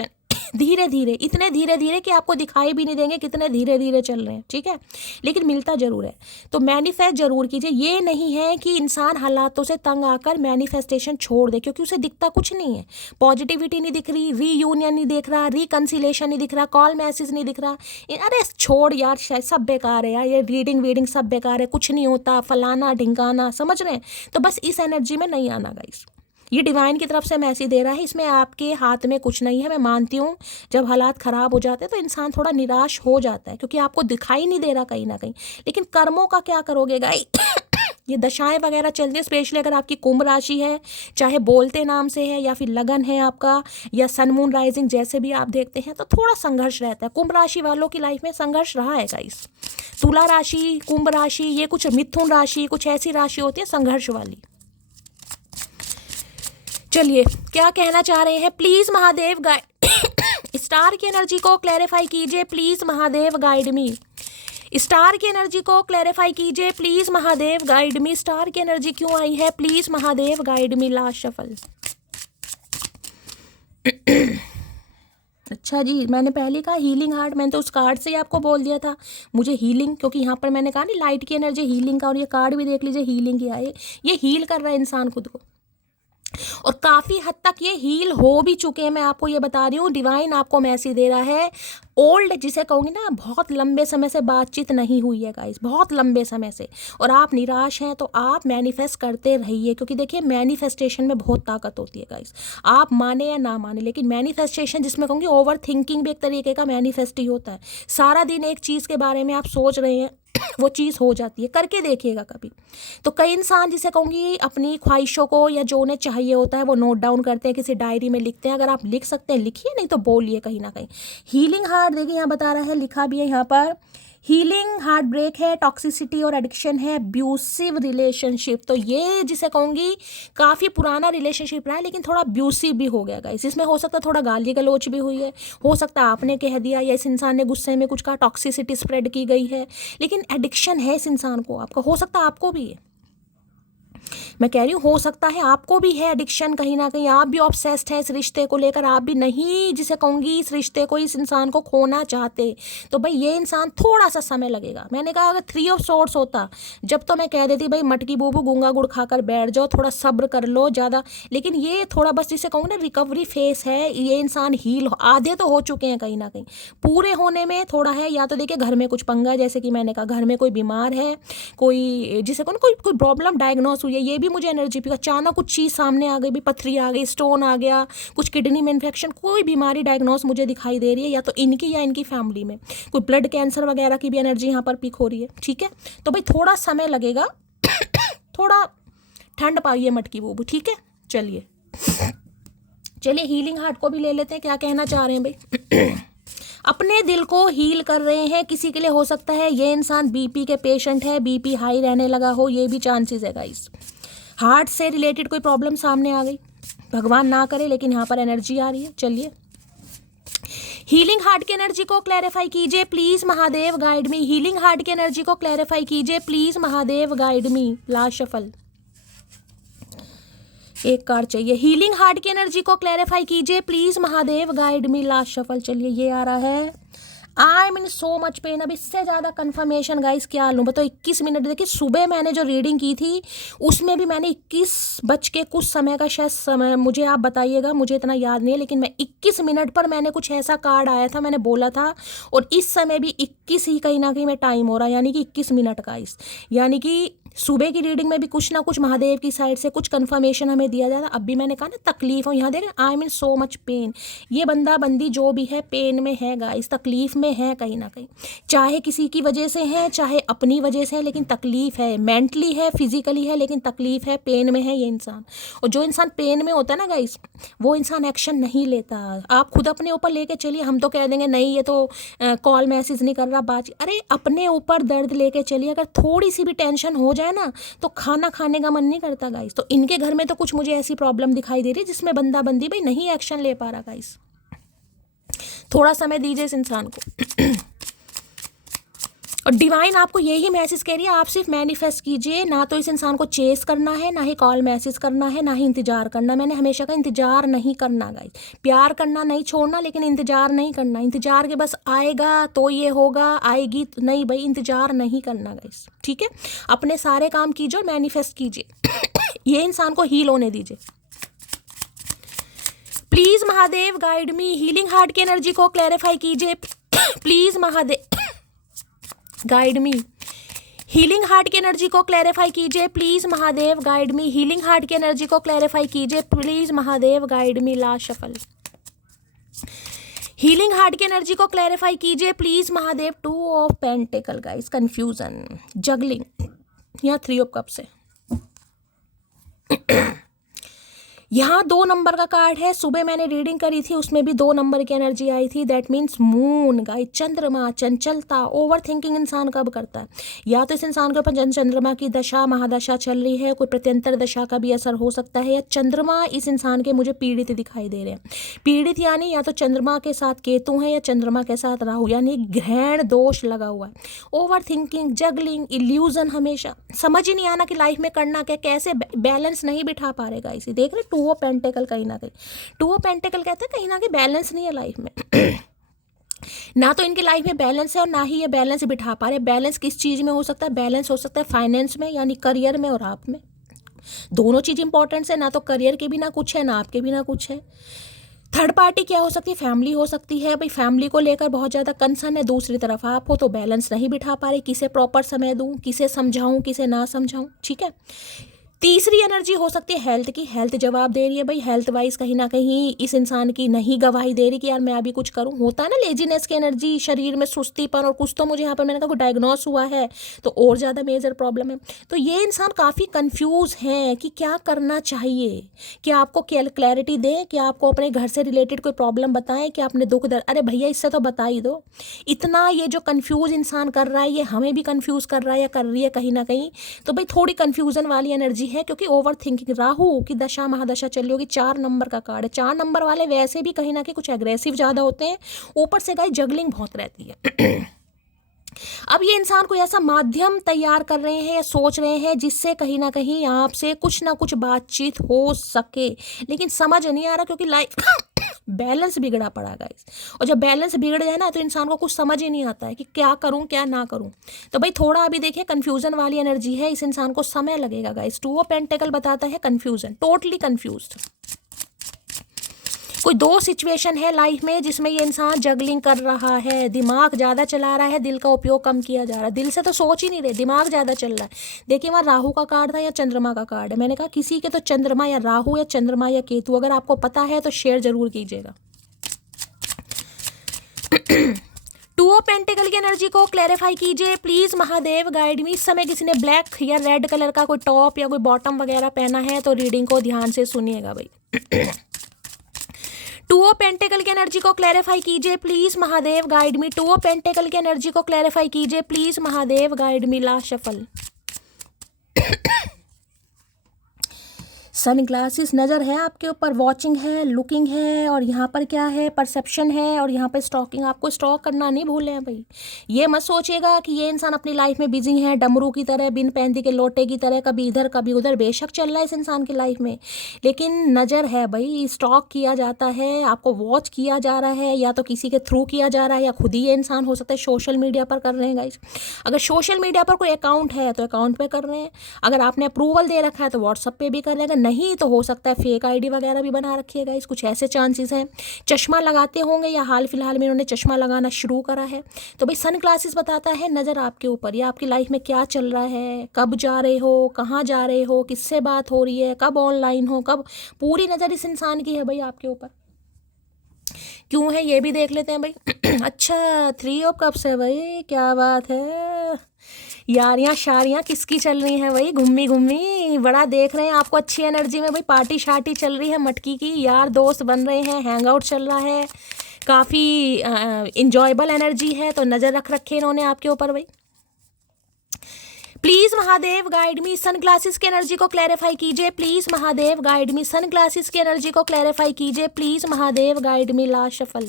धीरे धीरे, इतने धीरे धीरे कि आपको दिखाई भी नहीं देंगे कितने धीरे धीरे चल रहे हैं, ठीक है, लेकिन मिलता जरूर है। तो मैनिफेस्ट जरूर कीजिए। ये नहीं है कि इंसान हालातों से तंग आकर मैनिफेस्टेशन छोड़ दे, क्योंकि उसे दिखता कुछ नहीं है। पॉजिटिविटी नहीं दिख रही, रीयूनियन नहीं दिख रहा, रिकंसिलेशन नहीं दिख रहा, कॉल मैसेज नहीं दिख रहा। अरे छोड़ यार, शायद सब बेकार है यार, ये रीडिंग सब बेकार है, कुछ नहीं होता, फलाना ढिंकाना, समझ रहे हैं। तो बस इस एनर्जी में नहीं आना गाइस। ये डिवाइन की तरफ से मैसेज दे रहा है, इसमें आपके हाथ में कुछ नहीं है। मैं मानती हूँ जब हालात ख़राब हो जाते हैं तो इंसान थोड़ा निराश हो जाता है, क्योंकि आपको दिखाई नहीं दे रहा कहीं ना कहीं। लेकिन कर्मों का क्या करोगे गाइस। ये दशाएं वगैरह चल रही है, स्पेशली अगर आपकी कुंभ राशि है, चाहे बोलते नाम से है या फिर लगन है आपका, या सन मून राइजिंग, जैसे भी आप देखते हैं, तो थोड़ा संघर्ष रहता है। कुंभ राशि वालों की लाइफ में संघर्ष रहा है गाइस। तुला राशि, कुंभ राशि, ये कुछ मिथुन राशि, कुछ ऐसी राशि होती है संघर्ष वाली। चलिए क्या कहना चाह रहे हैं, प्लीज महादेव गाइड। स्टार की एनर्जी को क्लैरिफाई कीजिए please Mahadev, guide me. Star की एनर्जी को क्लैरिफाई कीजिए please Mahadev, guide me. Star की एनर्जी क्यों आई है, please Mahadev guide me. Last shuffle. अच्छा जी, मैंने पहले कहा हीलिंग हार्ट, मैंने तो उस कार्ड से ही आपको बोल दिया था मुझे हीलिंग, क्योंकि यहाँ पर मैंने कहा नहीं लाइट की एनर्जी हीलिंग का, और ये कार्ड भी देख लीजिए हीलिंग की है। ये हील कर रहा है इंसान खुद को, और काफ़ी हद तक ये हील हो भी चुके हैं। मैं आपको ये बता रही हूँ, डिवाइन आपको मैसेज दे रहा है, ओल्ड जिसे कहूँगी ना, बहुत लंबे समय से बातचीत नहीं हुई है गाइस, बहुत लंबे समय से, और आप निराश हैं, तो आप मैनिफेस्ट करते रहिए, क्योंकि देखिए मैनिफेस्टेशन में बहुत ताकत होती है गाइस, आप माने या ना माने, लेकिन मैनिफेस्टेशन जिसमें कहूँगी ओवर थिंकिंग भी एक तरीके का मैनिफेस्ट ही होता है। सारा दिन एक चीज़ के बारे में आप सोच रहे हैं, वो चीज़ हो जाती है, करके देखिएगा कभी। तो कई इंसान जिसे कहूँगी अपनी ख्वाहिशों को या जो उन्हें चाहिए होता है वो नोट डाउन करते हैं, किसी डायरी में लिखते हैं। अगर आप लिख सकते हैं लिखिए, नहीं तो बोलिए कहीं ना कहीं। हीलिंग हार्ट देखिए यहाँ बता रहा है, लिखा भी है यहाँ पर, हीलिंग हार्ट ब्रेक है, टॉक्सिसिटी और एडिक्शन है, अब्यूसिव रिलेशनशिप। तो ये जिसे कहूँगी काफ़ी पुराना रिलेशनशिप रहा है, लेकिन थोड़ा अब्यूसिव भी हो गया गाइस। इसमें हो सकता है थोड़ा गाली गलौच भी हुई है, हो सकता है आपने कह दिया या इस इंसान ने गुस्से में कुछ कहा, टॉक्सिसिटी स्प्रेड की गई है, लेकिन एडिक्शन है इस इंसान को, आपका हो सकता है आपको भी है। मैं कह रही हूँ हो सकता है आपको भी है एडिक्शन, कहीं ना कहीं आप भी ऑब्सेस्ड हैं इस रिश्ते को लेकर, आप भी नहीं जिसे कहूँगी इस रिश्ते को, इस इंसान को खोना चाहते। तो भाई ये इंसान थोड़ा सा समय लगेगा। मैंने कहा अगर 3 ऑफ सोर्ट्स होता, जब तो मैं कह देती भाई मटकी बूबू गूंगा गुड़ खाकर बैठ जाओ, थोड़ा सब्र कर लो ज़्यादा, लेकिन ये थोड़ा बस जिसे कहूँ ना रिकवरी फेस है, ये इंसान हील आधे तो हो चुके हैं कहीं ना कहीं, पूरे होने में थोड़ा है। या तो देखिए घर में कुछ पंगा, जैसे कि मैंने कहा घर में कोई बीमार है, कोई जिसे कहूँ कोई कोई प्रॉब्लम डायग्नोस हुई है, ये भी मुझे एनर्जी भी, अचानक कुछ चीज़ सामने आ गई, भी पथरी आ गई, स्टोन आ गया, कुछ किडनी में इन्फेक्शन, कोई बीमारी डायग्नोस मुझे दिखाई दे रही है, या तो इनकी या इनकी फैमिली में कोई ब्लड कैंसर वगैरह की भी एनर्जी यहाँ पर पिक हो रही है। ठीक है, तो भाई थोड़ा समय लगेगा, थोड़ा ठंड पाइए मटकी बूबू। ठीक है, चलिए हीलिंग हार्ट को भी ले लेते हैं, क्या कहना चाह रहे हैं भाई। अपने दिल को हील कर रहे हैं किसी के लिए। हो सकता है ये इंसान बीपी के पेशेंट है, बीपी हाई रहने लगा हो, ये भी चांसेस है गाइस। हार्ट से रिलेटेड कोई प्रॉब्लम सामने आ गई, भगवान ना करे, लेकिन यहाँ पर एनर्जी आ रही है। चलिए हीलिंग हार्ट की एनर्जी को क्लैरिफाई कीजिए please Mahadev, guide me. Healing heart की एनर्जी को क्लैरिफाई कीजिए please Mahadev, guide me. Last shuffle, एक कार्ड चाहिए। हीलिंग हार्ट की एनर्जी को क्लैरिफाई कीजिए please Mahadev, guide me. Last shuffle, चलिए ये आ रहा है, I mean so much pain. अब इससे ज़्यादा कंफर्मेशन गाइस क्या लूँ बताओ। 21 मिनट, देखिए सुबह मैंने जो रीडिंग की थी उसमें भी मैंने 21 बज के कुछ समय का शायद समय, मुझे आप बताइएगा, मुझे इतना याद नहीं है, लेकिन मैं 21 मिनट पर मैंने कुछ ऐसा कार्ड आया था, मैंने बोला था, और इस समय भी 21 ही कहीं ना कहीं में टाइम हो रहा है, यानी कि 21 मिनट गाइस। यानी कि सुबह की रीडिंग में भी कुछ ना कुछ महादेव की साइड से कुछ कंफर्मेशन हमें दिया जाता। अब भी मैंने कहा ना तकलीफ हो, यहाँ देखें I mean so much pain. ये बंदा बंदी जो भी है पेन में है गाइस, तकलीफ में है कहीं ना कहीं, चाहे किसी की वजह से है चाहे अपनी वजह से है, लेकिन तकलीफ है, मेंटली है फिजिकली है, लेकिन तकलीफ है, पेन में है ये इंसान। और जो इंसान पेन में होता है ना गाइस, वो इंसान एक्शन नहीं लेता। आप खुद अपने ऊपर लेके चलिए, हम तो कह देंगे नहीं ये तो कॉल मैसेज नहीं कर रहा, बात, अरे अपने ऊपर दर्द लेके चलिए। अगर थोड़ी सी भी टेंशन हो जाए ना तो खाना खाने का मन नहीं करता गाइस। तो इनके घर में तो कुछ मुझे ऐसी प्रॉब्लम दिखाई दे रही है जिसमें बंदा बंदी भाई नहीं एक्शन ले पा रहा गाइस। थोड़ा समय दीजिए इस इंसान को। और डिवाइन आपको यही मैसेज कह रही है, आप सिर्फ मैनिफेस्ट कीजिए, ना तो इस इंसान को चेस करना है, ना ही कॉल मैसेज करना है, ना ही इंतजार करना। मैंने हमेशा कहा इंतजार नहीं करना गाइस, प्यार करना नहीं छोड़ना, लेकिन इंतजार नहीं करना। इंतजार के बस आएगा तो ये होगा, आएगी तो नहीं, भाई इंतजार नहीं करना गाइस। ठीक है, अपने सारे काम कीजिए और मैनिफेस्ट कीजिए। ये इंसान को हील होने दीजिए please Mahadev, guide me. Healing heart की एनर्जी को क्लैरिफाई कीजिए please Mahadev, guide me. Healing heart की एनर्जी को क्लैरिफाई कीजिए please Mahadev, guide me. Healing heart की एनर्जी को क्लैरिफाई कीजिए please Mahadev, guide me. Last shuffle, healing heart की एनर्जी को क्लैरिफाई कीजिए please Mahadev. 2 of pentacle guys, confusion, juggling, यहाँ 3 ऑफ कप से। यहाँ 2 नंबर का कार्ड है। सुबह मैंने रीडिंग करी थी उसमें भी 2 नंबर की एनर्जी आई थी। दैट मीन्स मून गाइस, चंद्रमा, चंचलता, ओवर थिंकिंग इंसान कब करता है, या तो इस इंसान के ऊपर चंद्रमा की दशा महादशा चल रही है, कोई प्रत्यंतर दशा का भी असर हो सकता है, या चंद्रमा इस इंसान के मुझे पीड़ित दिखाई दे रहे हैं। पीड़ित यानी या तो चंद्रमा के साथ केतु है या चंद्रमा के साथ राहु, यानी ग्रहण दोष लगा हुआ है। ओवर थिंकिंग, जगलिंग, इल्यूजन, हमेशा समझ ही नहीं आना कि लाइफ में करना क्या, कैसे बैलेंस नहीं बिठा पा रहेगा। इसे देख रहे 2 ऑफ पेंटिकल, कहीं ना कहीं 2 ऑफ पेंटिकल कहते हैं कहीं ना कहीं बैलेंस नहीं है लाइफ में। ना तो इनकी लाइफ में बैलेंस है और ना ही ये बैलेंस बिठा पा रहे। बैलेंस किस चीज़ में हो सकता है, बैलेंस हो सकता है फाइनेंस में, यानी करियर में और आप में। दोनों चीज़ इंपॉर्टेंट है, ना तो करियर के भी ना कुछ है, ना आपके भी ना कुछ है। थर्ड पार्टी क्या हो सकती है, फैमिली हो सकती है भाई, फैमिली को लेकर बहुत ज़्यादा कंसर्न है। दूसरी तरफ आप हो तो बैलेंस नहीं बिठा पा रहे, किसे प्रॉपर समय दूं, किसे समझाऊं, किसे ना समझाऊं, ठीक है। तीसरी एनर्जी हो सकती है हेल्थ की, हेल्थ जवाब दे रही है भाई, हेल्थ वाइज कहीं ना कहीं इस इंसान की नहीं गवाही दे रही कि यार मैं अभी कुछ करूं। होता है ना लेजीनेस की एनर्जी, शरीर में सुस्तीपन, और कुछ तो मुझे यहाँ पर मैंने कहा डायग्नोस हुआ है तो और ज़्यादा मेजर प्रॉब्लम है। तो ये इंसान काफ़ी कंफ्यूज है कि क्या करना चाहिए, कि आपको क्लैरिटी दें, कि आपको अपने घर से रिलेटेड कोई प्रॉब्लम बताएं, कि आपने दुख दर्द, अरे भैया इससे तो बता ही दो। इतना ये जो कंफ्यूज इंसान कर रहा है ये हमें भी कंफ्यूज कर रहा है या कर रही है कहीं ना कहीं। तो भाई थोड़ी कंफ्यूजन वाली एनर्जी है, क्योंकि ओवर थिंकिंग, राहु की दशा महादशा चल रही होगी। 4 नंबर का कार्ड है, 4 नंबर वाले वैसे भी कहीं ना कहीं कुछ एग्रेसिव ज़्यादा होते हैं, ऊपर से गाइस जगलिंग बहुत रहती है। अब ये इंसान कोई ऐसा माध्यम तैयार कर रहे हैं या सोच रहे हैं जिससे कहीं ना कहीं आपसे कुछ ना कुछ बातचीत हो सके, लेकिन समझ नहीं आ रहा, क्योंकि लाइफ बैलेंस बिगड़ा पड़ा गाइस। और जब बैलेंस बिगड़ जाए ना तो इंसान को कुछ समझ ही नहीं आता है कि क्या करूं क्या ना करूं। तो भाई थोड़ा अभी देखिए कंफ्यूजन वाली एनर्जी है, इस इंसान को समय लगेगा गाइस। 2 ऑफ पेंटिकल बताता है कंफ्यूजन, टोटली कंफ्यूज्ड। कोई 2 सिचुएशन है लाइफ में जिसमें ये इंसान जगलिंग कर रहा है, दिमाग ज़्यादा चला रहा है, दिल का उपयोग कम किया जा रहा है। दिल से तो सोच ही नहीं रहे, दिमाग ज़्यादा चल रहा है। देखिए वहाँ राहु का कार्ड था या चंद्रमा का कार्ड है, मैंने कहा किसी के तो चंद्रमा या राहु या चंद्रमा या केतु, अगर आपको पता है तो शेयर जरूर कीजिएगा। 2 ऑफ पेंटिकल की एनर्जी को क्लैरिफाई कीजिए प्लीज महादेव, गाइड मी। इस समय किसी ने ब्लैक या रेड कलर का कोई टॉप या कोई बॉटम वगैरह पहना है तो रीडिंग को ध्यान से सुनिएगा भाई। 2 ऑफ पेंटिकल की एनर्जी को क्लैरिफाई कीजिए please Mahadev, guide me. 2 of pentacle की एनर्जी को क्लैरिफाई कीजिए please Mahadev, guide me. Last shuffle. Sunglasses नज़र है आपके ऊपर, वॉचिंग है, लुकिंग है, और यहाँ पर क्या है, परसेप्शन है, और यहाँ पर स्टॉकिंग। आपको स्टॉक करना नहीं भूलें हैं भाई। ये मत सोचिएगा कि ये इंसान अपनी लाइफ में बिजी है, डमरू की तरह, बिन पैंती के लोटे की तरह, कभी इधर कभी उधर। बेशक चल रहा है इस इंसान की लाइफ में, लेकिन नज़र है भाई, स्टॉक किया जाता है, आपको वॉच किया जा रहा है, या तो किसी के थ्रू किया जा रहा है, या खुद ही ये इंसान हो सकता है सोशल मीडिया पर कर रहे हैं गाइस। अगर सोशल मीडिया पर कोई अकाउंट है तो अकाउंट पे कर रहे हैं, अगर आपने अप्रूवल दे रखा है तो व्हाट्सअप पे भी कर रहे हैं, नहीं तो हो सकता है फेक आईडी वगैरह भी बना रखिएगा। इस कुछ ऐसे चांसेस हैं। चश्मा लगाते होंगे या हाल फिलहाल में इन्होंने चश्मा लगाना शुरू करा है। तो भाई सन ग्लासेस बताता है नज़र आपके ऊपर, या आपकी लाइफ में क्या चल रहा है, कब जा रहे हो, कहाँ जा रहे हो, किससे बात हो रही है, कब ऑनलाइन हो, कब। पूरी नज़र इस इंसान की है भाई आपके ऊपर। क्यों है ये भी देख लेते हैं भाई। अच्छा 3 ऑफ कप्स है भाई, क्या बात है। यारियाँ शारियाँ किसकी चल रही हैं भाई, घूमी घूमी, बड़ा देख रहे हैं आपको अच्छी एनर्जी में भाई। पार्टी शार्टी चल रही है मटकी की, यार दोस्त बन रहे हैं, हैंग आउट चल रहा है, काफ़ी इंजॉयबल एनर्जी है। तो नज़र रख रखे इन्होंने आपके ऊपर भाई। Please Mahadev guide me, sunglasses की एनर्जी को क्लैरिफाई कीजिए please Mahadev, guide me. Sunglasses की एनर्जी को क्लैरिफाई कीजिए please Mahadev, guide me. Last shuffle.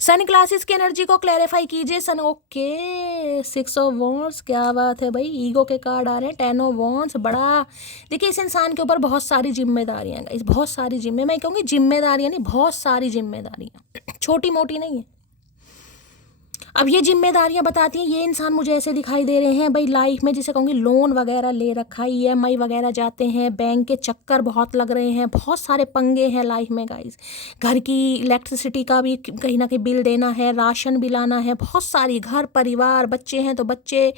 Sunglasses की एनर्जी को क्लैरिफाई कीजिए सन। ओके 6 ऑफ वॉन्ड्स, क्या बात है भाई। ईगो के कार्ड आ रहे हैं, 10 ऑफ वॉन्ड्स। बड़ा देखिए इस इंसान के ऊपर बहुत सारी जिम्मेदारियां हैं, बहुत सारी मैं कहूँगी जिम्मेदारियां नहीं, बहुत सारी जिम्मेदारियां, छोटी मोटी नहीं है। अब ये जिम्मेदारियां बताती हैं, ये इंसान मुझे ऐसे दिखाई दे रहे हैं भाई लाइफ में, जिसे कहूँगी लोन वगैरह ले रखा है, EMI वगैरह जाते हैं, बैंक के चक्कर बहुत लग रहे हैं, बहुत सारे पंगे हैं लाइफ में गाइस। घर की इलेक्ट्रिसिटी का भी कहीं ना कहीं बिल देना है, राशन भी लाना है, बहुत सारी, घर परिवार, बच्चे हैं तो बच्चे,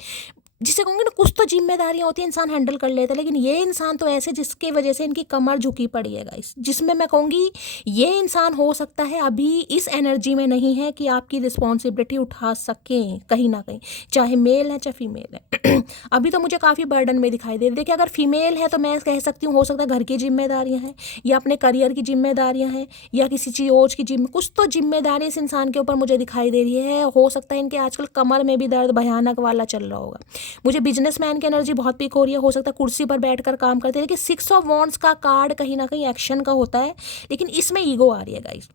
जिसे कहूँगी ना कुछ तो जिम्मेदारियां होती है इंसान हैंडल कर लेता है। लेकिन ये इंसान तो ऐसे जिसकी वजह से इनकी कमर झुकी पड़ी है गाइस, जिसमें मैं कहूँगी ये इंसान हो सकता है अभी इस एनर्जी में नहीं है कि आपकी रिस्पॉन्सिबिलिटी उठा सकें कहीं ना कहीं, चाहे मेल है चाहे फीमेल है। अभी तो मुझे काफ़ी बर्डन में दिखाई दे रही। देखिए अगर फीमेल है तो मैं कह सकती हूँ हो सकता है घर की जिम्मेदारियाँ हैं, या अपने करियर की जिम्मेदारियाँ हैं, या किसी चीज़ की कुछ तो जिम्मेदारी इस इंसान के ऊपर मुझे दिखाई दे रही है। हो सकता है इनके आजकल कमर में भी दर्द भयानक वाला चल रहा होगा। मुझे बिजनेसमैन की एनर्जी बहुत पीक हो रही है, हो सकता है कुर्सी पर बैठकर काम करते हैं। लेकिन 6 ऑफ वॉन्ड्स का कार्ड कहीं ना कहीं एक्शन का होता है, लेकिन इसमें ईगो आ रही है गाइस।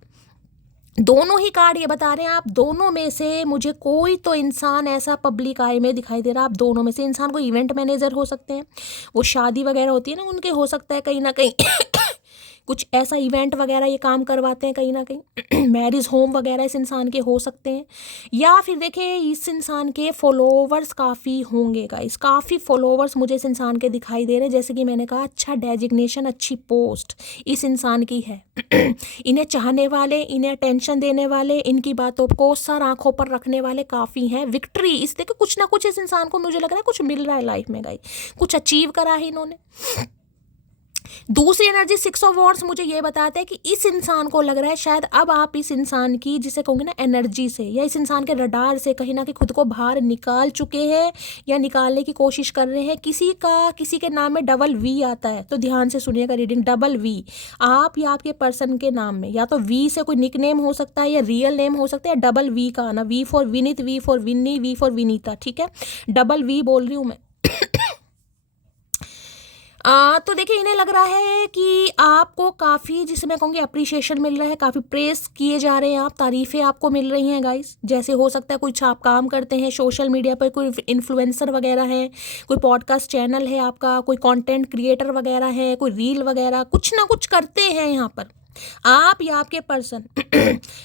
दोनों ही कार्ड ये बता रहे हैं आप दोनों में से मुझे कोई तो इंसान ऐसा पब्लिक आई में दिखाई दे रहा है। आप दोनों में से इंसान को इवेंट मैनेजर हो सकते हैं, वो शादी वगैरह होती है ना उनके हो सकता है कहीं ना कहीं कुछ ऐसा इवेंट वगैरह ये काम करवाते हैं कहीं ना कहीं। मैरिज होम वगैरह इस इंसान के हो सकते हैं। या फिर देखिए इस इंसान के फॉलोवर्स काफ़ी होंगे गाइस, काफ़ी फॉलोवर्स मुझे इस इंसान के दिखाई दे रहे हैं। जैसे कि मैंने कहा, अच्छा डेजिग्नेशन, अच्छी पोस्ट इस इंसान की है। इन्हें चाहने वाले, इन्हें अटेंशन देने वाले, इनकी बातों को सर आंखों पर रखने वाले काफ़ी हैं। विक्ट्री इस देखो, कुछ ना कुछ इस इंसान को मुझे लग रहा है कुछ मिल रहा है लाइफ में गाइस, कुछ अचीव करा है इन्होंने। दूसरी एनर्जी 6 ऑफ वॉन्ड्स मुझे ये बताते हैं कि इस इंसान को लग रहा है शायद अब आप इस इंसान की, जिसे कहूँगी ना, एनर्जी से या इस इंसान के रडार से कहीं ना कहीं खुद को बाहर निकाल चुके हैं या निकालने की कोशिश कर रहे हैं। किसी के नाम में डबल वी आता है, तो ध्यान से सुनिएगा रीडिंग। डबल वी आप या आपके पर्सन के नाम में, या तो वी से कोई निक नेम हो सकता है या रियल नेम हो सकता है, या डबल वी का आना, V for Vineet, V for Vinny, V for Vinita, ठीक है, डबल वी बोल रही हूँ मैं। तो देखिए इन्हें लग रहा है कि आपको काफ़ी, जिसे मैं कहूँगी, अप्रिशिएशन मिल रहा है, काफ़ी प्रेस किए जा रहे हैं आप, तारीफ़ें आपको मिल रही हैं गाइस। जैसे हो सकता है कुछ आप काम करते हैं सोशल मीडिया पर, कोई इन्फ्लुएंसर वगैरह है, कोई पॉडकास्ट चैनल है आपका, कोई कंटेंट क्रिएटर वगैरह है, कोई रील वगैरह, कुछ ना कुछ करते हैं यहाँ पर आप या आपके पर्सन।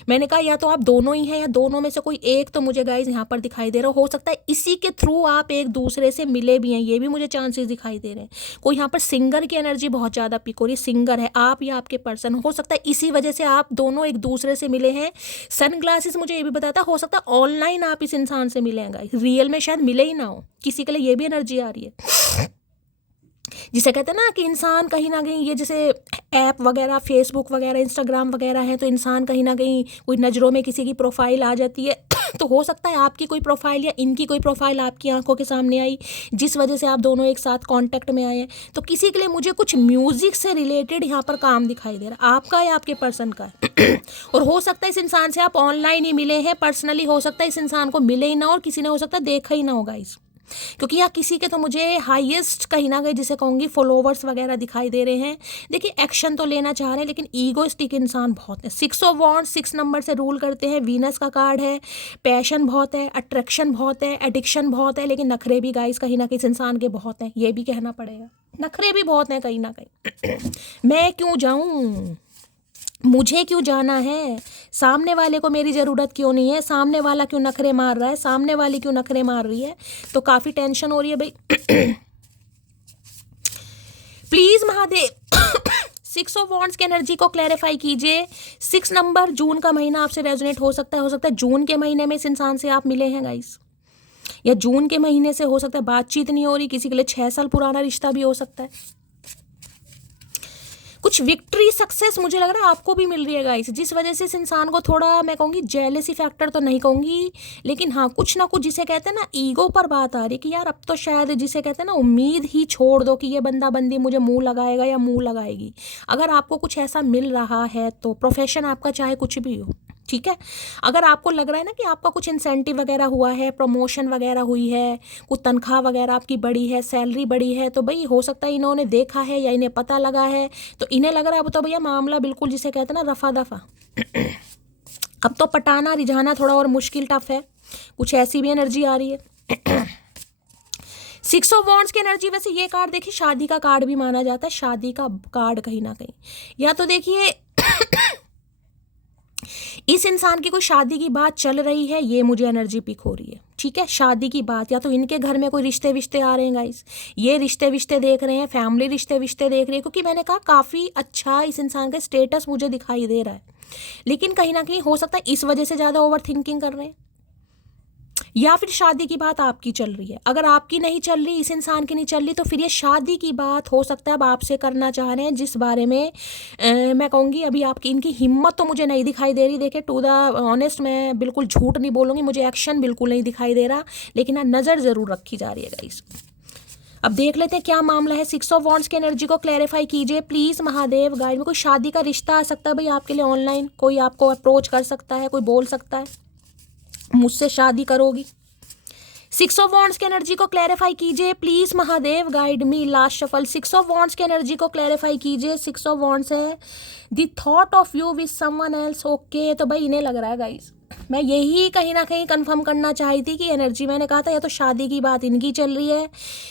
मैंने कहा या तो आप दोनों ही हैं या दोनों में से कोई एक तो मुझे गाइस यहाँ पर दिखाई दे रहा हो सकता है इसी के थ्रू आप एक दूसरे से मिले भी हैं, ये भी मुझे चांसेस दिखाई दे रहे हैं। कोई यहाँ पर सिंगर की एनर्जी बहुत ज़्यादा पिक हो रही है, सिंगर है आप या आपके पर्सन, हो सकता है इसी वजह से आप दोनों एक दूसरे से मिले हैं। सन ग्लासेस मुझे ये भी बताता है, हो सकता है ऑनलाइन आप इस इंसान से मिले हैं गाइस, रियल में शायद मिले ही ना हो, किसी के लिए ये भी एनर्जी आ रही है। जिसे कहते हैं ना कि इंसान कहीं ना कहीं, ये जैसे ऐप वगैरह, फेसबुक वगैरह, इंस्टाग्राम वगैरह है, तो इंसान कहीं ना कहीं कोई नज़रों में किसी की प्रोफाइल आ जाती है तो हो सकता है आपकी कोई प्रोफाइल या इनकी कोई प्रोफाइल आपकी आंखों के सामने आई, जिस वजह से आप दोनों एक साथ कांटेक्ट में आए हैं। तो किसी के लिए मुझे कुछ म्यूजिक से रिलेटेड यहाँ पर काम दिखाई दे रहा है, आपका या आपके पर्सन का है। और हो सकता है इस इंसान से आप ऑनलाइन ही मिले हैं, पर्सनली हो सकता है इस इंसान को मिले ही ना, और किसी ने हो सकता है देखा ही ना होगा इस, क्योंकि यहाँ किसी के तो मुझे हाईएस्ट कहीं ना कहीं, जिसे कहूँगी, फॉलोवर्स वगैरह दिखाई दे रहे हैं। देखिए एक्शन तो लेना चाह रहे हैं लेकिन ईगोइस्टिक इंसान बहुत है। 6 ऑफ वॉन्ड्स 6 नंबर से रूल करते हैं, वीनस का कार्ड है, पैशन बहुत है, अट्रैक्शन बहुत है, एडिक्शन बहुत है, लेकिन नखरे भी गाइस कहीं ना कहीं इस इंसान के बहुत हैं, ये भी कहना पड़ेगा, नखरे भी बहुत हैं कहीं ना कहीं। मैं क्यों जाऊँ, मुझे क्यों जाना है, सामने वाले को मेरी ज़रूरत क्यों नहीं है, सामने वाला क्यों नखरे मार रहा है, सामने वाली क्यों नखरे मार रही है, तो काफ़ी टेंशन हो रही है भाई। प्लीज़ महादेव 6 ऑफ वॉन्ड्स की एनर्जी को क्लैरिफाई कीजिए। 6 नंबर, जून का महीना आपसे रेजोनेट हो सकता है जून के महीने में इस इंसान से आप मिले हैं गाइस, या जून के महीने से हो सकता है बातचीत नहीं हो रही, किसी के लिए 6 साल पुराना रिश्ता भी हो सकता है। कुछ विक्ट्री, सक्सेस मुझे लग रहा है आपको भी मिल रही है गाइस, जिस वजह से इस इंसान को थोड़ा, मैं कहूँगी, जेलसी फैक्टर तो नहीं कहूँगी, लेकिन हाँ कुछ ना कुछ, जिसे कहते हैं ना, ईगो पर बात आ रही कि यार अब तो शायद, जिसे कहते हैं ना, उम्मीद ही छोड़ दो कि ये बंदा बंदी मुझे मुंह लगाएगा या मुंह लगाएगी। अगर आपको कुछ ऐसा मिल रहा है तो प्रोफेशन आपका चाहे कुछ भी हो, ठीक है, अगर आपको लग रहा है ना कि आपका कुछ इंसेंटिव वगैरह हुआ है, प्रमोशन वगैरह हुई है, कुछ तनख्वाह वगैरह आपकी बढ़ी है, सैलरी बढ़ी है, तो भाई हो सकता है इन्होंने देखा है या इन्हें पता लगा है, तो इन्हें लग रहा है अब तो भैया मामला बिल्कुल, जिसे कहते हैं ना, रफा दफा। अब तो पटाना रिझाना थोड़ा और मुश्किल, टफ है, कुछ ऐसी भी एनर्जी आ रही है। 6 ऑफ वॉन्ड्स की एनर्जी, वैसे ये कार्ड देखिए शादी का कार्ड भी माना जाता है, शादी का कार्ड कहीं ना कहीं, या तो देखिए इस इंसान की कोई शादी की बात चल रही है, ये मुझे एनर्जी पिक हो रही है, ठीक है, शादी की बात, या तो इनके घर में कोई रिश्ते विश्ते आ रहे हैं गाइस, ये रिश्ते विश्ते देख रहे हैं, फैमिली रिश्ते विश्ते देख रही है, क्योंकि मैंने कहा काफ़ी अच्छा इस इंसान का स्टेटस मुझे दिखाई दे रहा है, लेकिन कहीं ना कहीं हो सकता है इस वजह से ज़्यादा ओवर थिंकिंग कर रहे हैं, या फिर शादी की बात आपकी चल रही है। अगर आपकी नहीं चल रही, इस इंसान की नहीं चल रही, तो फिर ये शादी की बात हो सकता है अब आपसे करना चाह रहे हैं, जिस बारे में मैं कहूँगी अभी आपकी, इनकी हिम्मत तो मुझे नहीं दिखाई दे रही। देखिए टू द ऑनेस्ट, मैं बिल्कुल झूठ नहीं बोलूँगी, मुझे एक्शन बिल्कुल नहीं दिखाई दे रहा, लेकिन हाँ नज़र ज़रूर रखी जा रही है गाइस। अब देख लेते हैं क्या मामला है। 6 ऑफ वॉन्ड्स की एनर्जी को क्लैरिफाई कीजिए प्लीज़ महादेव गाइड में। कोई शादी का रिश्ता आ सकता है भाई आपके लिए ऑनलाइन, कोई आपको अप्रोच कर सकता है, कोई बोल सकता है मुझसे शादी करोगी। 6 ऑफ वॉन्ड्स की एनर्जी को क्लैरिफाई कीजिए please Mahadev guide me. Last shuffle 6 of wands की एनर्जी को क्लैरिफाई कीजिए। 6 ऑफ वॉन्ड्स है the thought of you with someone else. Okay, तो भाई इन्हें लग रहा है गाइस, मैं यही कहीं ना कहीं कंफर्म करना चाही थी कि एनर्जी, मैंने कहा था या तो शादी की बात इनकी चल रही है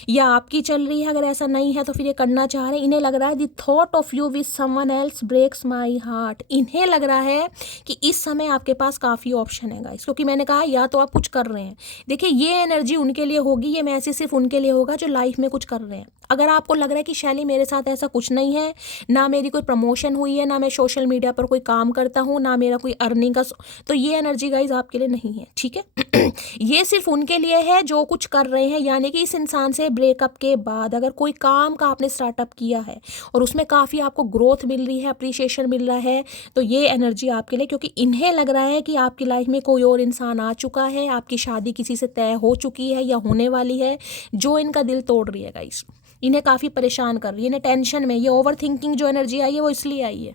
या आपकी चल रही है। अगर ऐसा नहीं है तो फिर ये करना चाह रहे हैं। इन्हें लग रहा है the thought of you with someone else breaks my heart. इन्हें लग रहा है कि इस समय आपके पास काफ़ी ऑप्शन है गाइस, क्योंकि मैंने कहा या तो आप कुछ कर रहे हैं। देखिए ये एनर्जी उनके लिए होगी, ये मैसेज सिर्फ उनके लिए होगा जो लाइफ में कुछ कर रहे हैं। अगर आपको लग रहा है कि शैली मेरे साथ ऐसा कुछ नहीं है, ना मेरी कोई प्रमोशन हुई है, ना मैं सोशल मीडिया पर कोई काम करता हूँ, ना मेरा कोई अर्निंग का, तो ये एनर्जी गाइज आपके लिए नहीं है, ठीक है। ये सिर्फ उनके लिए है जो कुछ कर रहे हैं। यानी कि इस इंसान से ब्रेकअप के बाद अगर कोई काम का आपने स्टार्टअप किया है और उसमें काफ़ी आपको ग्रोथ मिल रही है, अप्रिशिएशन मिल रहा है, तो ये एनर्जी आपके लिए, क्योंकि इन्हें लग रहा है कि आपकी लाइफ में कोई और इंसान आ चुका है, आपकी शादी किसी से तय हो चुकी है या होने वाली है, जो इनका दिल तोड़ रही है गाइस। इन्हें काफ़ी परेशान कर रही है, इन्हें टेंशन में, ये ओवर थिंकिंग जो एनर्जी आई है वो इसलिए आई है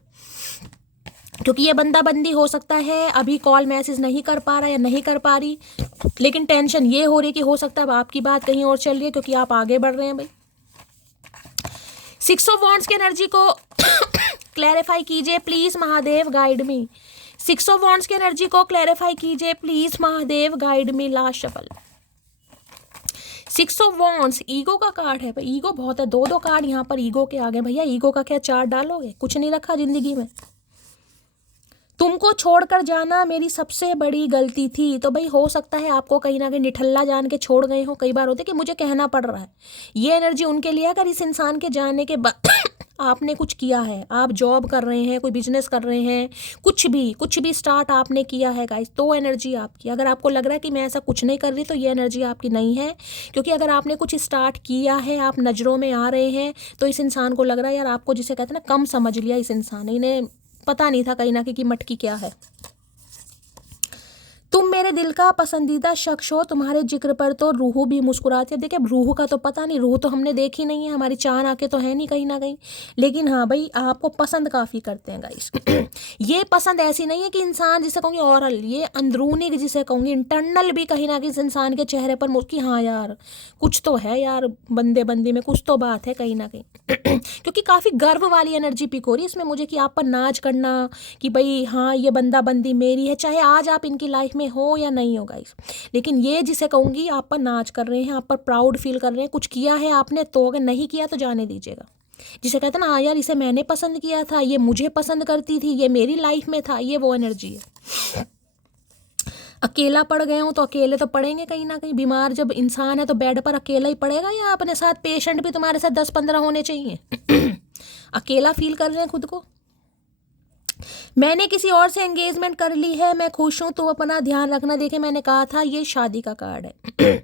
क्योंकि ये बंदा बंदी हो सकता है अभी कॉल मैसेज नहीं कर पा रहा या नहीं कर पा रही, लेकिन टेंशन ये हो रही कि हो सकता है अब आपकी बात कहीं और चल रही है क्योंकि आप आगे बढ़ रहे हैं भाई। 6 ऑफ वॉन्ड्स की एनर्जी को क्लैरिफाई कीजिए please Mahadev, guide me. 6 of wands की एनर्जी को क्लैरिफाई कीजिए please Mahadev, guide me. Last shuffle 6 of wands, ego का कार्ड है भाई। ईगो बहुत है, दो कार्ड यहाँ पर ईगो के आगे। भैया ईगो का क्या चार्ट डालोगे, कुछ नहीं रखा जिंदगी में। तुमको छोड़कर जाना मेरी सबसे बड़ी गलती थी। तो भाई हो सकता है आपको कहीं ना कहीं निठल्ला जान के छोड़ गए हो। कई बार होते कि मुझे कहना पड़ रहा है, ये एनर्जी उनके लिए। अगर इस इंसान के जाने के बाद आपने कुछ किया है, आप जॉब कर रहे हैं, कोई बिजनेस कर रहे हैं, कुछ भी स्टार्ट आपने किया है गाइस, तो एनर्जी आपकी। अगर आपको लग रहा है कि मैं ऐसा कुछ नहीं कर रही, तो ये एनर्जी आपकी नहीं है। क्योंकि अगर आपने कुछ स्टार्ट किया है, आप नज़रों में आ रहे हैं, तो इस इंसान को लग रहा है यार आपको, जिसे कहते हैं ना, कम समझ लिया इस इंसान ने। इन्हें पता नहीं था कहीं ना कहीं कि मटकी क्या है। तुम मेरे दिल का पसंदीदा शख्स हो, तुम्हारे जिक्र पर तो रूह भी मुस्कुराती है। देखिए रूह का तो पता नहीं, रूह तो हमने देखी नहीं है, हमारी चांद आंखें तो है नहीं कहीं ना कहीं, लेकिन हाँ भाई आपको पसंद काफ़ी करते हैं गाइस। ये पसंद ऐसी नहीं है कि इंसान जिसे कहूँगी ओरल, ये अंदरूनी जिसे कहूँगी इंटरनल भी कहीं ना कहीं इस इंसान के चेहरे पर मुस्की, हाँ यार कुछ तो है यार, बंदे बंदी में कुछ तो बात है कहीं ना कहीं। क्योंकि काफ़ी गर्व वाली एनर्जी पिक हो रही है इसमें मुझे, कि आप पर नाच करना, कि भाई हाँ ये बंदा बंदी मेरी है, चाहे आज आप इनकी लाइफ में हो या नहीं हो गाइस, लेकिन ये जिसे कहूँगी आप पर नाच कर रहे हैं, आप पर प्राउड फील कर रहे हैं। कुछ किया है आपने तो, अगर नहीं किया तो जाने दीजिएगा। जिसे कहते हैं ना, हाँ यार इसे मैंने पसंद किया था, ये मुझे पसंद करती थी, ये मेरी लाइफ में था, ये वो एनर्जी है। अकेला पड़ गए हो तो अकेले तो पड़ेंगे कहीं ना कहीं। बीमार जब इंसान है तो बेड पर अकेला ही पड़ेगा, या अपने साथ पेशेंट भी तुम्हारे साथ 10-15 होने चाहिए। अकेला फील कर रहे हैं खुद को। मैंने किसी और से एंगेजमेंट कर ली है, मैं खुश हूँ, तो अपना ध्यान रखना। देखे मैंने कहा था ये शादी का कार्ड है।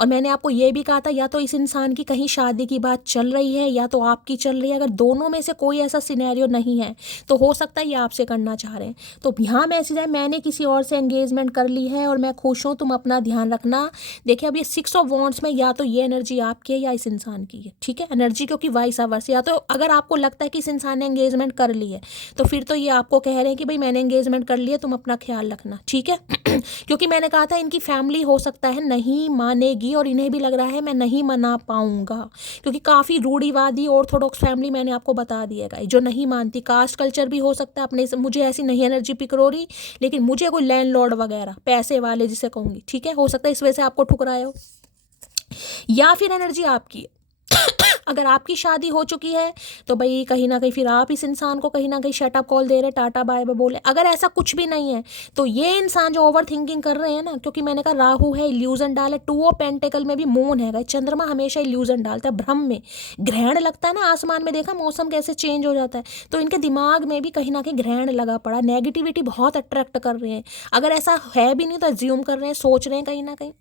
और मैंने आपको ये भी कहा था या तो इस इंसान की कहीं शादी की बात चल रही है या तो आपकी चल रही है। अगर दोनों में से कोई ऐसा सिनेरियो नहीं है तो हो सकता है ये आपसे करना चाह रहे हैं। तो यहाँ मैसेज है, मैंने किसी और से एंगेजमेंट कर ली है और मैं खुश हूँ, तुम अपना ध्यान रखना। देखिए अब ये 6 ऑफ वॉन्ड्स में या तो ये एनर्जी आपकी है या इस इंसान की है, ठीक है एनर्जी, क्योंकि वाइस वर्स। या तो अगर आपको लगता है कि इस इंसान ने एंगेजमेंट कर ली है तो फिर तो ये आपको कह रहे हैं कि भाई मैंने एंगेजमेंट कर लिया, तुम अपना ख्याल रखना, ठीक है। क्योंकि मैंने कहा था इनकी फैमिली हो सकता है नहीं मानेगी, और इन्हें भी लग रहा है मैं नहीं मना पाऊंगा, क्योंकि काफ़ी रूढ़िवादी ऑर्थोडॉक्स फैमिली मैंने आपको बता दिया है जो नहीं मानती। कास्ट कल्चर भी हो सकता है अपने, मुझे ऐसी नहीं एनर्जी पिक हो रही, लेकिन मुझे कोई लैंडलॉर्ड वगैरह पैसे वाले जिसे कहूँगी, ठीक है, हो सकता है इस वजह से आपको ठुकराए हो। या फिर एनर्जी आपकी है। अगर आपकी शादी हो चुकी है तो भाई कहीं ना कहीं फिर आप इस इंसान को कहीं ना कहीं शटअप कॉल दे रहे, टाटा बाय बाय बोले। अगर ऐसा कुछ भी नहीं है तो ये इंसान जो ओवर थिंकिंग कर रहे हैं ना, क्योंकि मैंने कहा राहु है, इल्यूजन डाले, 2 ऑफ पेंटिकल में भी मून है, चंद्रमा हमेशा इल्यूजन डालता है, भ्रम में ग्रहण लगता है ना आसमान में, देखा मौसम कैसे चेंज हो जाता है, तो इनके दिमाग में भी कहीं ना कहीं ग्रहण लगा पड़ा, नेगेटिविटी बहुत अट्रैक्ट कर रहे हैं। अगर ऐसा है भी नहीं तो एज्यूम कर रहे हैं, सोच रहे हैं कहीं ना कहीं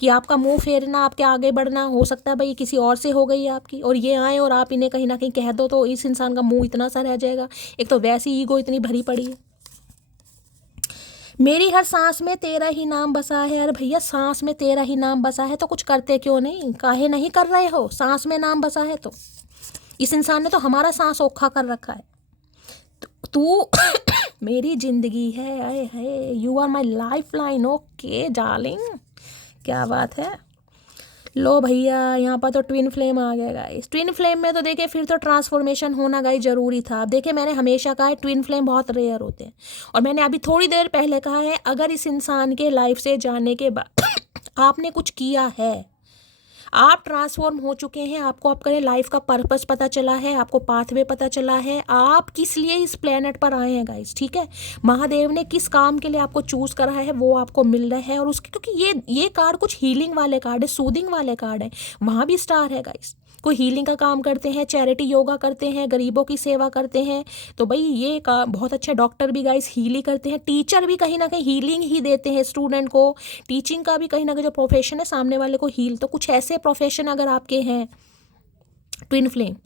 कि आपका मुंह फेरना, आपके आगे बढ़ना, हो सकता है भाई किसी और से हो गई है आपकी, और ये आए और आप इन्हें कहीं ना कहीं कह दो तो इस इंसान का मुंह इतना सा रह जाएगा। एक तो वैसी ईगो इतनी भरी पड़ी है। मेरी हर सांस में तेरा ही नाम बसा है। अरे भैया सांस में तेरा ही नाम बसा है तो कुछ करते क्यों नहीं, काहे नहीं कर रहे हो? सांस में नाम बसा है तो इस इंसान ने तो हमारा सांस औखा कर रखा है। तू मेरी जिंदगी है, you are my lifeline. Okay darling, क्या बात है। लो भैया, यहाँ पर तो ट्विन फ्लेम आ गया गाइस। ट्विन फ्लेम में तो देखिए फिर तो ट्रांसफॉर्मेशन होना गाइस जरूरी था। अब देखिए मैंने हमेशा कहा है ट्विन फ्लेम बहुत रेयर होते हैं, और मैंने अभी थोड़ी देर पहले कहा है अगर इस इंसान के लाइफ से जाने के बाद आपने कुछ किया है, आप ट्रांसफॉर्म हो चुके हैं, आपको आपका लाइफ का पर्पस पता चला है, आपको पाथवे पता चला है, आप किस लिए इस प्लेनेट पर आए हैं गाइस, ठीक है। महादेव ने किस काम के लिए आपको चूज करा है वो आपको मिल रहा है, और उसके क्योंकि ये कार्ड कुछ हीलिंग वाले कार्ड है, सूदिंग वाले कार्ड है, वहाँ भी स्टार है गाइस। कोई हीलिंग का काम करते हैं, चैरिटी योगा करते हैं, गरीबों की सेवा करते हैं, तो भाई ये का बहुत अच्छा। डॉक्टर भी गाइस हील ही करते हैं, टीचर भी कहीं ना कहीं हीलिंग ही देते हैं स्टूडेंट को। टीचिंग का भी कहीं ना कहीं जो प्रोफेशन है सामने वाले को हील, तो कुछ ऐसे प्रोफेशन अगर आपके हैं ट्विन फ्लेम,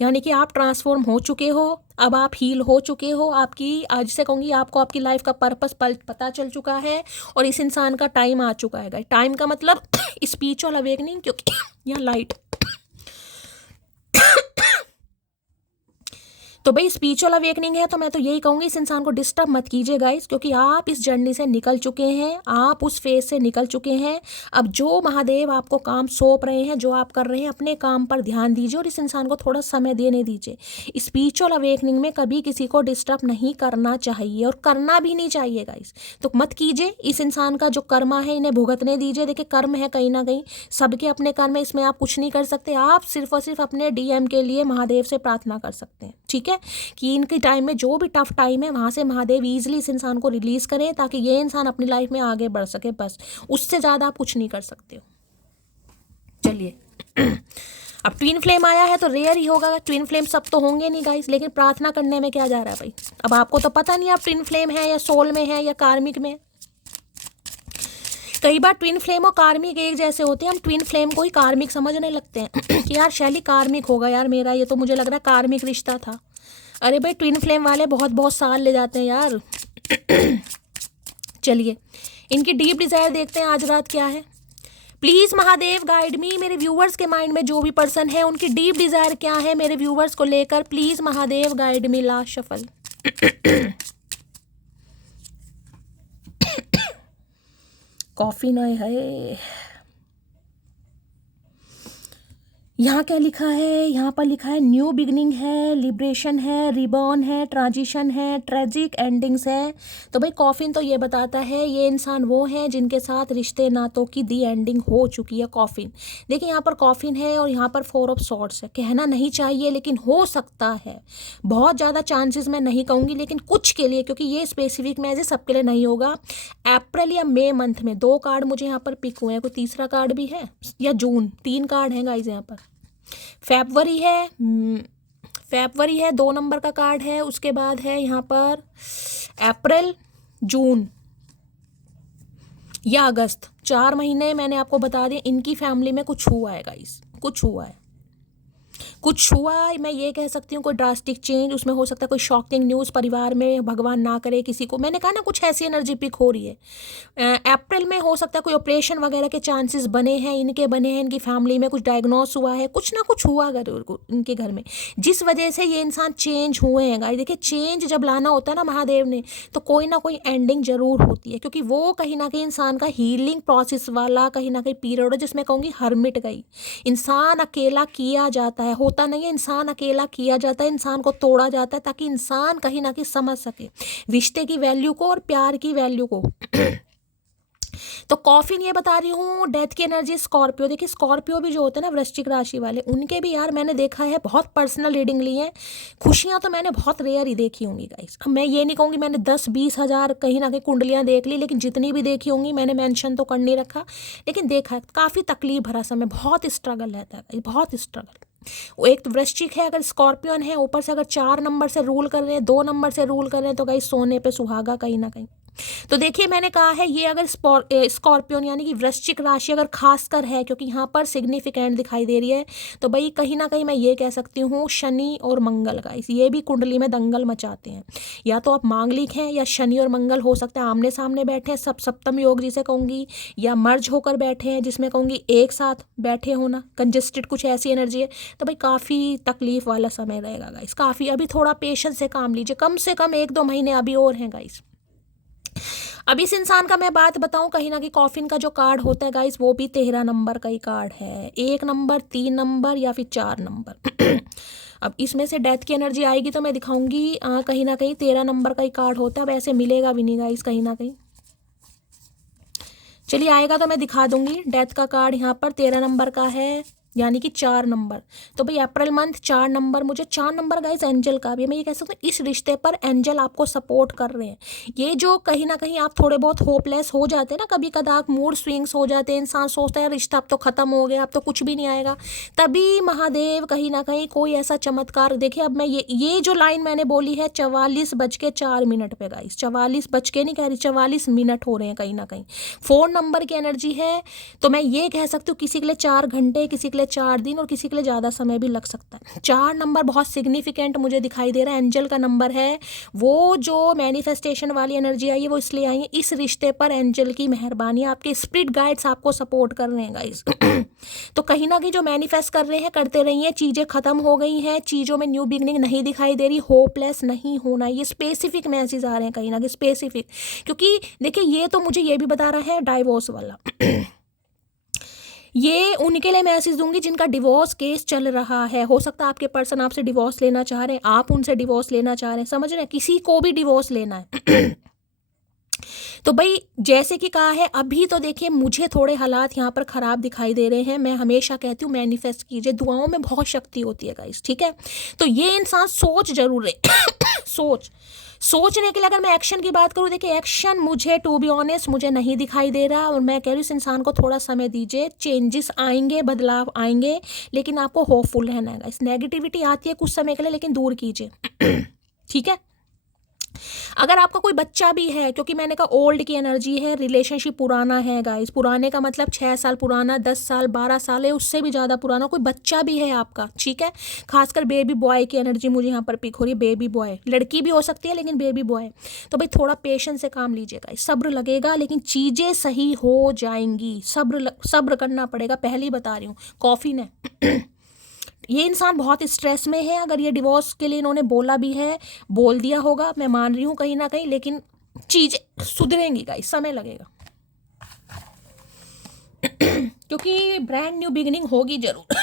यानी कि आप ट्रांसफॉर्म हो चुके हो, अब आप हील हो चुके हो, आपकी आज से कहूँगी आपको आपकी लाइफ का पर्पस पता चल चुका है, और इस इंसान का टाइम आ चुका है। टाइम का मतलब स्पिरिचुअल अवेकनिंग, क्योंकि यहाँ लाइट तो भाई स्पिरिचुअल अवेकनिंग है, तो मैं तो यही कहूँगी इस इंसान को डिस्टर्ब मत कीजिए गाइस, क्योंकि आप इस जर्नी से निकल चुके हैं, आप उस फेज से निकल चुके हैं। अब जो महादेव आपको काम सौंप रहे हैं, जो आप कर रहे हैं, अपने काम पर ध्यान दीजिए और इस इंसान को थोड़ा समय देने दीजिए। स्पिरिचुअल अवेकनिंग में कभी किसी को डिस्टर्ब नहीं करना चाहिए, और करना भी नहीं चाहिए गाइस, तो मत कीजिए। इस इंसान का जो कर्मा है इन्हें भुगतने दीजिए। देखिए कर्म है कहीं ना कहीं, सबके अपने कर्म है, इसमें आप कुछ नहीं कर सकते। आप सिर्फ और सिर्फ अपने डीएम के लिए महादेव से प्रार्थना कर सकते हैं, ठीक है, कि इनके टाइम में जो भी टफ टाइम है वहाँ से महादेव ईजिली इस इंसान को रिलीज करें, ताकि ये इंसान अपनी लाइफ में आगे बढ़ सके, बस उससे ज़्यादा आप कुछ नहीं कर सकते हो। चलिए अब ट्विन फ्लेम आया है तो रेयर ही होगा, ट्विन फ्लेम सब तो होंगे नहीं गाइस, लेकिन प्रार्थना करने में क्या जा रहा है भाई। अब आपको तो पता नहीं आप ट्विन फ्लेम है या सोल में है या कार्मिक में। कई बार ट्विन फ्लेम और कार्मिक एक जैसे होते हैं, हम ट्विन फ्लेम को ही कार्मिक समझने लगते हैं कि यार शैली कार्मिक होगा यार मेरा, ये तो मुझे लग रहा है कार्मिक रिश्ता था। अरे भाई ट्विन फ्लेम वाले बहुत बहुत साल ले जाते हैं यार। चलिए इनकी डीप डिजायर देखते हैं आज रात क्या है। प्लीज महादेव गाइड मी, मेरे व्यूवर्स के माइंड में जो भी पर्सन है उनकी डीप डिजायर क्या है मेरे व्यूवर्स को लेकर, please Mahadev guide me. Last shuffle. Coffee नहीं है। यहाँ क्या लिखा है, यहाँ पर लिखा है न्यू बिगनिंग है, लिबरेशन है, रिबॉर्न है, ट्रांजिशन है, ट्रेजिक एंडिंग्स है। तो भाई कॉफिन तो ये बताता है ये इंसान वो हैं जिनके साथ रिश्ते नातों की दी एंडिंग हो चुकी है। कॉफिन देखिए यहाँ पर कॉफिन है और यहाँ पर 4 ऑफ सॉर्ड्स है। कहना नहीं चाहिए लेकिन हो सकता है, बहुत ज़्यादा चांसेस मैं नहीं कहूँगी, लेकिन कुछ के लिए, क्योंकि ये स्पेसिफिक मैसेज सबके लिए नहीं होगा। अप्रैल या मई मंथ में 2 कार्ड मुझे यहाँ पर पिक हुए हैं, कोई तीसरा कार्ड भी है, या जून, 3 कार्ड हैं गाइज यहाँ पर। फेब्रुअरी है 2 नंबर का कार्ड है, उसके बाद है यहाँ पर अप्रैल, जून या अगस्त, 4 महीने मैंने आपको बता दिया इनकी फैमिली में कुछ हुआ है गाइस, कुछ हुआ है, कुछ हुआ। मैं ये कह सकती हूँ कोई ड्रास्टिक चेंज, उसमें हो सकता है कोई शॉकिंग न्यूज़ परिवार में, भगवान ना करे किसी को, मैंने कहा ना कुछ ऐसी एनर्जी पिक हो रही है। अप्रैल में हो सकता है कोई ऑपरेशन वगैरह के चांसेस बने हैं, इनकी फैमिली में कुछ डायग्नोस हुआ है, कुछ ना कुछ हुआ अगर इनके घर में, जिस वजह से ये इंसान चेंज हुए हैं गाइस। देखिए चेंज जब लाना होता है ना महादेव ने, तो कोई ना कोई एंडिंग जरूर होती है, क्योंकि वो कहीं ना कहीं इंसान का हीलिंग प्रोसेस वाला कहीं ना कहीं पीरियड है, जिसमें कहूँगी हर्मिट गई, इंसान अकेला किया जाता है, होता नहीं है इंसान अकेला किया जाता है, इंसान को तोड़ा जाता है ताकि इंसान कहीं ना कहीं समझ सके रिश्ते की वैल्यू को और प्यार की वैल्यू को। तो कॉफिन ये बता रही हूँ डेथ की एनर्जी स्कॉर्पियो। देखिए स्कॉर्पियो भी जो होते हैं ना वृश्चिक राशि वाले, उनके भी यार मैंने देखा है, बहुत पर्सनल रीडिंग ली है, खुशियाँ तो मैंने बहुत रेयर ही देखी होंगी गाइस। अब मैं ये नहीं कहूँगी मैंने 10-20 हज़ार कहीं ना कहीं कुंडलियाँ देख ली, लेकिन जितनी भी देखी होंगी मैंने मेंशन तो कर नहीं रखा, लेकिन देखा है काफ़ी तकलीफ भरा समय, बहुत स्ट्रगल रहता है, बहुत स्ट्रगल। वो एक तो वृश्चिक है, अगर स्कॉर्पियन है, ऊपर से अगर 4 नंबर से रूल कर रहे हैं, 2 नंबर से रूल कर रहे हैं, तो गाइस सोने पे सुहागा कहीं ना कहीं। तो देखिए मैंने कहा है ये अगर स्कॉर्पियन यानी कि वृश्चिक राशि अगर खासकर है, क्योंकि यहाँ पर सिग्निफिकेंट दिखाई दे रही है, तो भाई कहीं ना कहीं मैं ये कह सकती हूँ शनि और मंगल गाइस ये भी कुंडली में दंगल मचाते हैं। या तो आप मांगलिक हैं, या शनि और मंगल हो सकता है आमने सामने बैठे हैं, सब सप्तम योग जिसे कहूँगी, या मर्ज होकर बैठे हैं, जिसमें कहूँगी एक साथ बैठे होना, कंजेस्टेड कुछ ऐसी एनर्जी है। तो भाई काफ़ी तकलीफ वाला समय रहेगा गाइस, काफ़ी। अभी थोड़ा पेशेंस से काम लीजिए, कम से कम 1-2 महीने अभी और हैं गाइस। अब इस इंसान का मैं बात बताऊं, कहीं ना कहीं कॉफिन का जो कार्ड होता है गाइस वो भी 13 नंबर का ही कार्ड है। 1 नंबर, 3 नंबर या फिर 4 नंबर। अब इसमें से डेथ की एनर्जी आएगी तो मैं दिखाऊंगी, कहीं ना कहीं 13 नंबर का ही कार्ड होता है। अब ऐसे मिलेगा भी नहीं गाइस कहीं ना कहीं, चलिए आएगा तो मैं दिखा दूंगी। डेथ का कार्ड यहाँ पर 13 नंबर का है, यानी कि 4 नंबर। तो भाई अप्रैल मंथ 4 नंबर, मुझे 4 नंबर गाइस एंजल का भी, मैं ये कह सकती हूँ इस रिश्ते पर एंजल आपको सपोर्ट कर रहे हैं। ये जो कहीं ना कहीं आप थोड़े बहुत होपलेस हो जाते हैं ना, कभी कदार मूड स्विंग्स हो जाते हैं, इंसान सोचता है रिश्ता अब तो खत्म हो गया, अब तो कुछ भी नहीं आएगा, तभी महादेव कहीं ना कहीं कोई ऐसा चमत्कार। देखिए अब मैं ये जो लाइन मैंने बोली है 44:04 पे गाइस, 44 बज के नहीं कह रही, 44 मिनट हो रहे हैं कहीं ना कहीं। 4 नंबर की एनर्जी है, तो मैं ये कह सकती हूँ किसी के लिए 4 घंटे, किसी के लिए 4 दिन और किसी के लिए ज़्यादा समय भी लग सकता है। 4 नंबर बहुत सिग्निफिकेंट मुझे दिखाई दे रहा है, एंजल का नंबर है। वो जो मैनिफेस्टेशन वाली एनर्जी आई है वो इसलिए आई है, इस रिश्ते पर एंजल की मेहरबानी, आपके स्पिरिट गाइड्स आपको सपोर्ट कर रहे हैं गाइस। तो कहीं ना कहीं जो मैनिफेस्ट कर रहे हैं करते रहिए, चीज़ें खत्म हो गई हैं, चीज़ों में न्यू बिगनिंग नहीं दिखाई दे रही, होपलेस नहीं होना, ये स्पेसिफिक मैसेज आ रहे हैं कहीं ना कहीं स्पेसिफिक। क्योंकि देखिए ये तो मुझे ये भी बता रहा है डाइवोर्स वाला। ये उनके लिए मैसेज दूंगी जिनका डिवोर्स केस चल रहा है। हो सकता है आपके पर्सन आपसे डिवोर्स लेना चाह रहे हैं, आप उनसे डिवोर्स लेना चाह रहे हैं, समझ रहे हैं, किसी को भी डिवोर्स लेना है। तो भाई जैसे कि कहा है, अभी तो देखिए मुझे थोड़े हालात यहाँ पर ख़राब दिखाई दे रहे हैं। मैं हमेशा कहती हूँ मैनिफेस्ट कीजिए, दुआओं में बहुत शक्ति होती है गाइस, ठीक है। तो ये इंसान सोच जरूर रहे। सोचने के लिए अगर मैं एक्शन की बात करूँ, देखिए एक्शन मुझे टू बी ऑनेस्ट मुझे नहीं दिखाई दे रहा, और मैं कह रही हूँ इस इंसान को थोड़ा समय दीजिए, चेंजेस आएंगे, बदलाव आएंगे, लेकिन आपको होपफुल रहना है। इस नेगेटिविटी आती है कुछ समय के लिए, लेकिन दूर कीजिए। ठीक है। अगर आपका कोई बच्चा भी है, क्योंकि मैंने कहा ओल्ड की एनर्जी है, रिलेशनशिप पुराना है गाइस, पुराने का मतलब 6 साल पुराना, 10 साल 12 साल है, उससे भी ज़्यादा पुराना कोई बच्चा भी है आपका, ठीक है। खासकर बेबी बॉय की एनर्जी मुझे यहाँ पर पिक हो रही है, बेबी बॉय, लड़की भी हो सकती है लेकिन बेबी बॉय। तो भाई थोड़ा पेशेंस से काम लीजिएगा, सब्र लगेगा, लेकिन चीज़ें सही हो जाएंगी। सब्र करना पड़ेगा, पहले ही बता रही हूँ। कॉफ़ी ने ये इंसान बहुत स्ट्रेस में है, अगर ये डिवोर्स के लिए इन्होंने बोला भी है, बोल दिया होगा, मैं मान रही हूँ कहीं ना कहीं, लेकिन चीज़ें सुधरेंगी गाइस, समय लगेगा। क्योंकि ब्रांड न्यू बिगिनिंग होगी जरूर।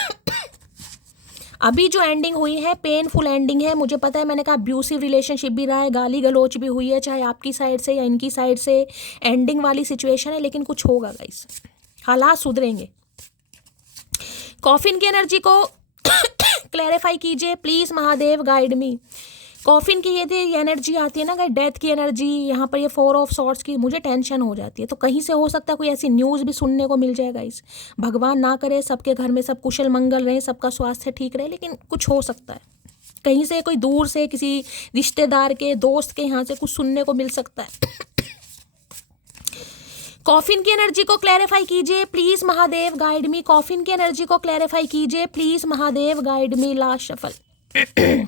अभी जो एंडिंग हुई है पेनफुल एंडिंग है, मुझे पता है, मैंने कहा अब्यूसिव रिलेशनशिप भी रहा है, गाली गलोच भी हुई है, चाहे आपकी साइड से या इनकी साइड से, एंडिंग वाली सिचुएशन है, लेकिन कुछ होगा गाइस, हालात सुधरेंगे। कॉफिन की एनर्जी को क्लैरिफाई कीजिए please, Mahadev guide me. Coffin की ये एनर्जी आती है ना गाइस, डेथ की एनर्जी, यहाँ पर ये 4 ऑफ सॉर्ड्स की, मुझे टेंशन हो जाती है। तो कहीं से हो सकता है कोई ऐसी न्यूज़ भी सुनने को मिल जाएगा इस, भगवान ना करे सबके घर में सब कुशल मंगल रहे, सबका स्वास्थ्य ठीक रहे, लेकिन कुछ हो सकता है कहीं से, कोई दूर से किसी रिश्तेदार के, दोस्त के यहाँ से कुछ सुनने को मिल सकता है। कॉफिन की एनर्जी को क्लैरिफाई कीजिए please, Mahadev guide me. Coffin की एनर्जी को क्लैरिफाई कीजिए please, Mahadev guide me. Last shuffle.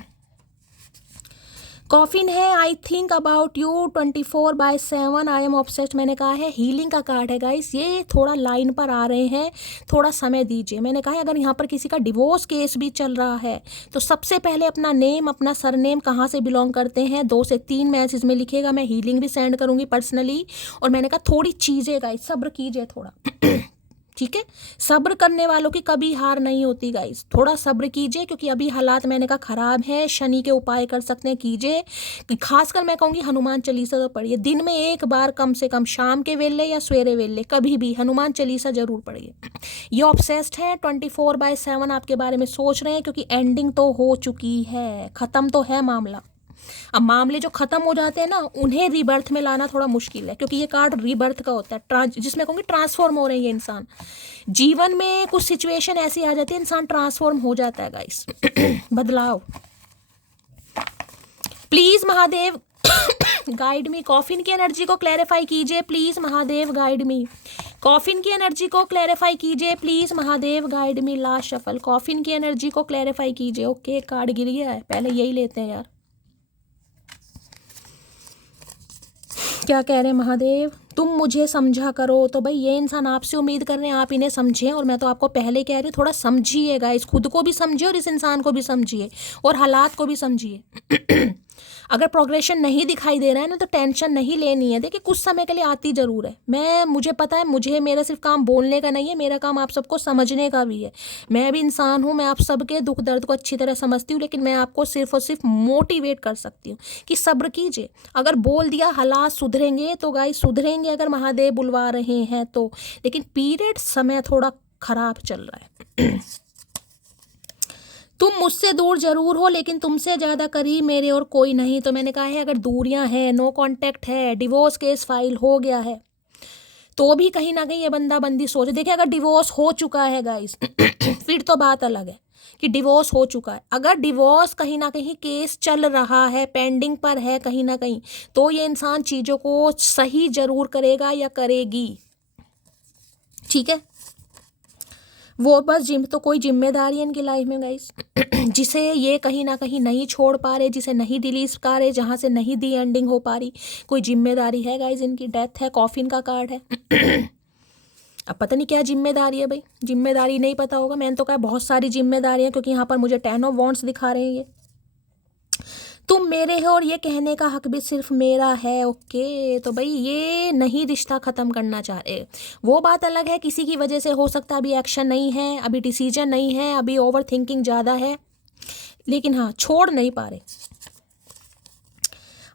Coffin है I think about you 24/7 I am obsessed. मैंने कहा है हीलिंग का कार्ड है गाइस, ये थोड़ा लाइन पर आ रहे हैं, थोड़ा समय दीजिए। मैंने कहा है अगर यहाँ पर किसी का डिवोर्स केस भी चल रहा है तो सबसे पहले अपना नेम, अपना सरनेम, कहाँ से बिलोंग करते हैं, 2 से 3 मैसेज में लिखेगा। मैं हीलिंग भी सेंड करूँगी पर्सनली। और मैंने कहा थोड़ी चीज़ें गाइस सब्र कीजिए थोड़ा। ठीक है, सब्र करने वालों की कभी हार नहीं होती गाइस, थोड़ा सब्र कीजिए, क्योंकि अभी हालात मैंने कहा खराब है। शनि के उपाय कर सकते हैं, कीजिए। खासकर मैं कहूँगी हनुमान चालीसा तो पढ़िए, दिन में एक बार कम से कम, शाम के वेले या सवेरे वेले, कभी भी हनुमान चालीसा जरूर पढ़िए। ये ऑब्सेस्ड है, 24/7 आपके बारे में सोच रहे हैं, क्योंकि एंडिंग तो हो चुकी है, ख़त्म तो है मामला। अब मामले जो खत्म हो जाते हैं ना, उन्हें रीबर्थ में लाना थोड़ा मुश्किल है, क्योंकि ये कार्ड रीबर्थ का होता है, जिसमें कहूँगी ट्रांसफॉर्म हो रहे हैं ये इंसान। जीवन में कुछ सिचुएशन ऐसी आ जाती है, इंसान ट्रांसफॉर्म हो जाता है गाइस। बदलाव please Mahadev guide me. Coffin की एनर्जी को क्लैरिफाई कीजिए please, Mahadev guide me. Coffin की एनर्जी को क्लैरिफाई कीजिए please, Mahadev guide me. Last shuffle. Coffin की एनर्जी को क्लैरिफाई कीजिए। ओके, कार्ड गिर गया है, पहले यही लेते हैं यार। क्या कह रहे हैं महादेव, तुम मुझे समझा करो। तो भाई ये इंसान आपसे उम्मीद कर रहे हैं आप इन्हें समझें, और मैं तो आपको पहले कह रही हूँ थोड़ा समझिएगा, इस खुद को भी समझिए और इस इंसान को भी समझिए और हालात को भी समझिए। अगर प्रोग्रेशन नहीं दिखाई दे रहा है ना तो टेंशन नहीं लेनी है। देखिए कुछ समय के लिए आती ज़रूर है, मुझे पता है, मुझे मेरा सिर्फ काम बोलने का नहीं है, मेरा काम आप सबको समझने का भी है। मैं भी इंसान हूँ, मैं आप सबके दुख दर्द को अच्छी तरह समझती हूँ, लेकिन मैं आपको सिर्फ और सिर्फ मोटिवेट कर सकती हूँ कि सब्र कीजिए। अगर बोल दिया हालात सुधरेंगे तो गाइस सुधरेंगे, अगर महादेव बुलवा रहे हैं तो। लेकिन पीरियड समय थोड़ा खराब चल रहा है। तुम मुझसे दूर जरूर हो लेकिन तुमसे ज़्यादा करीब मेरे और कोई नहीं। तो मैंने कहा है अगर दूरियां हैं, नो कांटेक्ट है, डिवोर्स केस फाइल हो गया है, तो भी कहीं ना कहीं ये बंदा बंदी सोच, देखिए अगर डिवोर्स हो चुका है गाइस फिर तो बात अलग है कि डिवोर्स हो चुका है। अगर डिवोर्स कहीं ना कहीं केस चल रहा है, पेंडिंग पर है कहीं ना कहीं, तो ये इंसान चीज़ों को सही जरूर करेगा या करेगी। ठीक है, वो बस तो कोई जिम्मेदारी है इनकी लाइफ में गाइस जिसे ये कहीं ना कहीं नहीं छोड़ पा रहे, जिसे नहीं रिलीज पा रहे, जहाँ से नहीं दी एंडिंग हो पा रही, कोई जिम्मेदारी है गाइस इनकी। डेथ है, कॉफिन का कार्ड है। अब पता नहीं क्या जिम्मेदारी है भाई, जिम्मेदारी नहीं पता होगा। मैंने तो कहा बहुत सारी जिम्मेदारियां, क्योंकि यहाँ पर मुझे 10 ऑफ वॉन्ड्स दिखा रहे हैं ये। तुम मेरे हो और ये कहने का हक भी सिर्फ मेरा है। ओके, तो भाई ये नहीं रिश्ता ख़त्म करना चाह रहे। वो बात अलग है, किसी की वजह से हो सकता है अभी एक्शन नहीं है, अभी डिसीजन नहीं है, अभी ओवर थिंकिंग ज़्यादा है, लेकिन हाँ छोड़ नहीं पा रहे।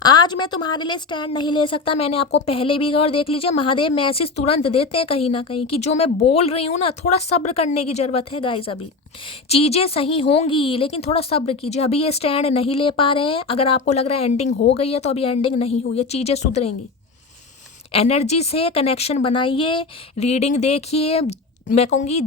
आज मैं तुम्हारे लिए स्टैंड नहीं ले सकता। मैंने आपको पहले भी कहा, और देख लीजिए महादेव मैसेज तुरंत देते हैं कहीं ना कहीं कि जो मैं बोल रही हूँ ना, थोड़ा सब्र करने की ज़रूरत है गाइस। अभी चीज़ें सही होंगी लेकिन थोड़ा सब्र कीजिए। अभी ये स्टैंड नहीं ले पा रहे हैं। अगर आपको लग रहा है एंडिंग हो गई है, तो अभी एंडिंग नहीं हुई है, चीज़ें सुधरेंगी। एनर्जी से कनेक्शन बनाइए, रीडिंग देखिए। मैं कहूँगी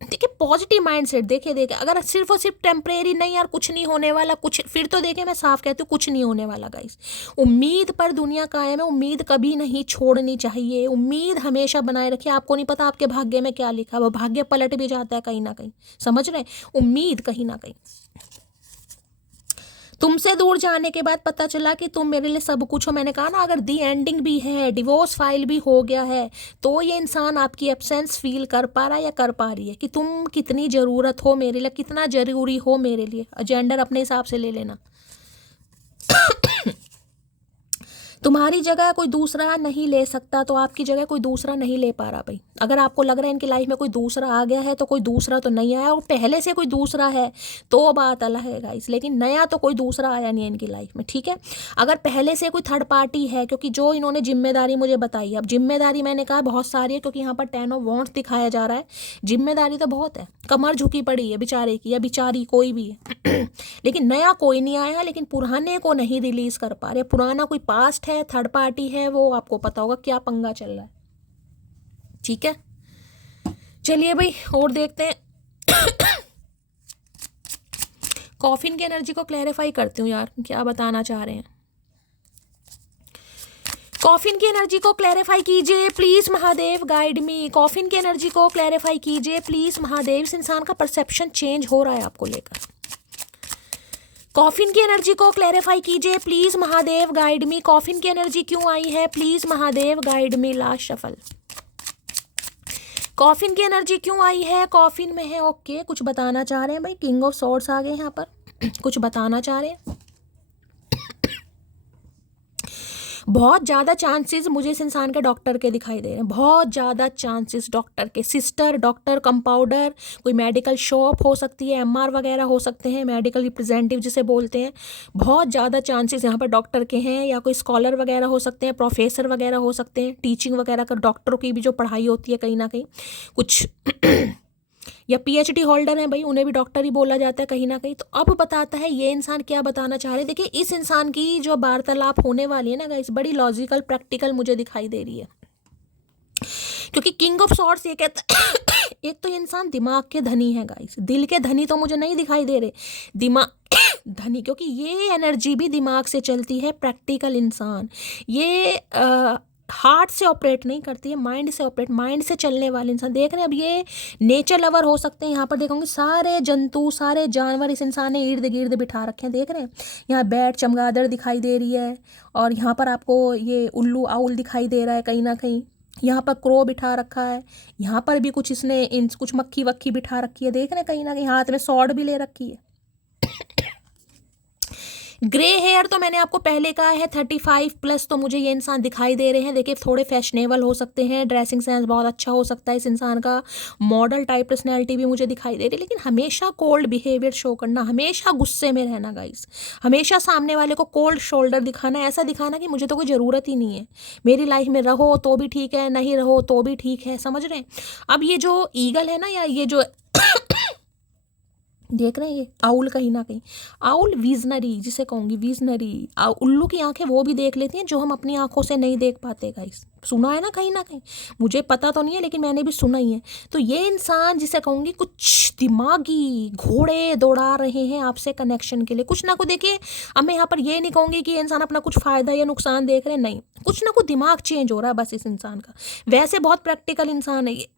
देखिए पॉजिटिव माइंडसेट, देखिए अगर सिर्फ और सिर्फ टेम्परेरी नहीं यार, कुछ नहीं होने वाला, कुछ फिर तो देखिए मैं साफ कहती हूँ कुछ नहीं होने वाला गाइस। उम्मीद पर दुनिया कायम है, उम्मीद कभी नहीं छोड़नी चाहिए, उम्मीद हमेशा बनाए रखिए। आपको नहीं पता आपके भाग्य में क्या लिखा है, वो भाग्य पलट भी जाता है कहीं ना कहीं, समझ रहे हैं? उम्मीद कहीं ना कहीं। तुमसे दूर जाने के बाद पता चला कि तुम मेरे लिए सब कुछ हो। मैंने कहा ना, अगर दी एंडिंग भी है, डिवोर्स फाइल भी हो गया है, तो ये इंसान आपकी एब्सेंस फील कर पा रहा है या कर पा रही है कि तुम कितनी ज़रूरत हो मेरे लिए, कितना ज़रूरी हो मेरे लिए। जेंडर अपने हिसाब से ले लेना। तुम्हारी जगह कोई दूसरा नहीं ले सकता, तो आपकी जगह कोई दूसरा नहीं ले पा रहा भाई। अगर आपको लग रहा है इनकी लाइफ में कोई दूसरा आ गया है, तो कोई दूसरा तो नहीं आया, और पहले से कोई दूसरा है तो बात अलग है गाइस, लेकिन नया तो कोई दूसरा आया नहीं है इनकी लाइफ में। ठीक है, अगर पहले से कोई थर्ड पार्टी है, क्योंकि जो इन्होंने जिम्मेदारी मुझे बताई, अब जिम्मेदारी मैंने कहा बहुत सारी है, क्योंकि यहाँ पर 10 ऑफ वॉन्ड्स दिखाया जा रहा है, जिम्मेदारी तो बहुत है, कमर झुकी पड़ी है बेचारे की या बेचारी कोई भी है। लेकिन नया कोई नहीं आया, लेकिन पुराने को नहीं रिलीज कर पा रहे। पुराना कोई पास्ट है, थर्ड पार्टी है, वो आपको पता होगा क्या पंगा चल रहा है। ठीक है, चलिए भाई और देखते हैं। कॉफिन की एनर्जी को क्लैरिफाई करती हूँ यार, क्या बताना चाह रहे हैं। कॉफिन की एनर्जी को क्लैरिफाई कीजिए please Mahadev, guide me. Coffin की एनर्जी को क्लैरिफाई कीजिए प्लीज महादेव। इस इंसान का परसेप्शन चेंज हो रहा है आपको लेकर। कॉफिन की एनर्जी को क्लैरिफाई कीजिए please Mahadev, guide me. Coffin की एनर्जी क्यों आई है please Mahadev, guide me. Last shuffle. Coffin की एनर्जी क्यों आई है, कॉफिन में है। ओके, कुछ बताना चाह रहे हैं भाई। किंग ऑफ सॉर्ड्स आ गए यहाँ पर, कुछ बताना चाह रहे हैं। बहुत ज़्यादा चांसेस मुझे इस इंसान के डॉक्टर के दिखाई दे रहे हैं, बहुत ज़्यादा चांसेस डॉक्टर के। सिस्टर, डॉक्टर, कंपाउंडर, कोई मेडिकल शॉप हो सकती है, एमआर वगैरह हो सकते हैं, मेडिकल रिप्रेजेंटेटिव जिसे बोलते हैं। बहुत ज़्यादा चांसेस यहाँ पर डॉक्टर के हैं, या कोई स्कॉलर वगैरह हो सकते हैं, प्रोफेसर वगैरह हो सकते हैं, टीचिंग वगैरह कर, डॉक्टरों की भी जो पढ़ाई होती है कहीं ना कहीं कुछ या पीएचडी होल्डर हैं भाई, उन्हें भी डॉक्टर ही बोला जाता है कहीं ना कहीं। तो अब बताता है ये इंसान क्या बताना चाह रहे हैं। देखिए इस इंसान की जो वार्तालाप होने वाली है ना गाइस, बड़ी लॉजिकल प्रैक्टिकल मुझे दिखाई दे रही है, क्योंकि किंग ऑफ सॉर्ड्स ये कहता है एक तो ये इंसान दिमाग के धनी है गाइस, दिल के धनी तो मुझे नहीं दिखाई दे रहे, दिमाग धनी, क्योंकि ये एनर्जी भी दिमाग से चलती है। प्रैक्टिकल इंसान, ये हार्ट से ऑपरेट नहीं करती है, माइंड से ऑपरेट, माइंड से चलने वाले इंसान। देख रहे हैं अब ये नेचर लवर हो सकते हैं। यहाँ पर देखोगे सारे जंतु, सारे जानवर इस इंसान ने इर्द गिर्द बिठा रखे हैं। देख रहे हैं यहाँ बैट, चमगादड़ दिखाई दे रही है, और यहाँ पर आपको ये उल्लू आउल दिखाई दे रहा है कहीं ना कहीं। यहाँ पर क्रो बिठा रखा है, यहाँ पर भी कुछ इसने इन कुछ मक्खी वक्खी बिठा रखी है। देख रहे हैं कहीं ना कहीं हाथ में सॉर्ड भी ले रखी है। ग्रे हेयर तो मैंने आपको पहले कहा है 35+ तो मुझे ये इंसान दिखाई दे रहे हैं। देखिए थोड़े फैशनेबल हो सकते हैं, ड्रेसिंग सेंस बहुत अच्छा हो सकता है इस इंसान का, मॉडल टाइप पर्सनैलिटी भी मुझे दिखाई दे रही है, लेकिन हमेशा कोल्ड बिहेवियर शो करना, हमेशा गुस्से में रहना गाइस, हमेशा सामने वाले को कोल्ड शोल्डर दिखाना, ऐसा दिखाना कि मुझे तो कोई ज़रूरत ही नहीं है, मेरी लाइफ में रहो तो भी ठीक है, नहीं रहो तो भी ठीक है, समझ रहे हैं। अब ये जो ईगल है ना, या ये जो देख रहे हैं ये आउल, कहीं ना कहीं आउल विजनरी जिसे कहूँगी, विजनरी उल्लू की आंखें वो भी देख लेती हैं जो हम अपनी आंखों से नहीं देख पाते गाइस, सुना है ना कहीं, मुझे पता तो नहीं है लेकिन मैंने भी सुना ही है। तो ये इंसान जिसे कहूँगी कुछ दिमागी घोड़े दौड़ा रहे हैं आपसे कनेक्शन के लिए, कुछ ना कुछ। देखिए अब मैं यहाँ पर ये नहीं कहूँगी कि ये इंसान अपना कुछ फ़ायदा या नुकसान देख रहे हैं, नहीं, कुछ ना कुछ दिमाग चेंज हो रहा है बस इस इंसान का। वैसे बहुत प्रैक्टिकल इंसान है ये।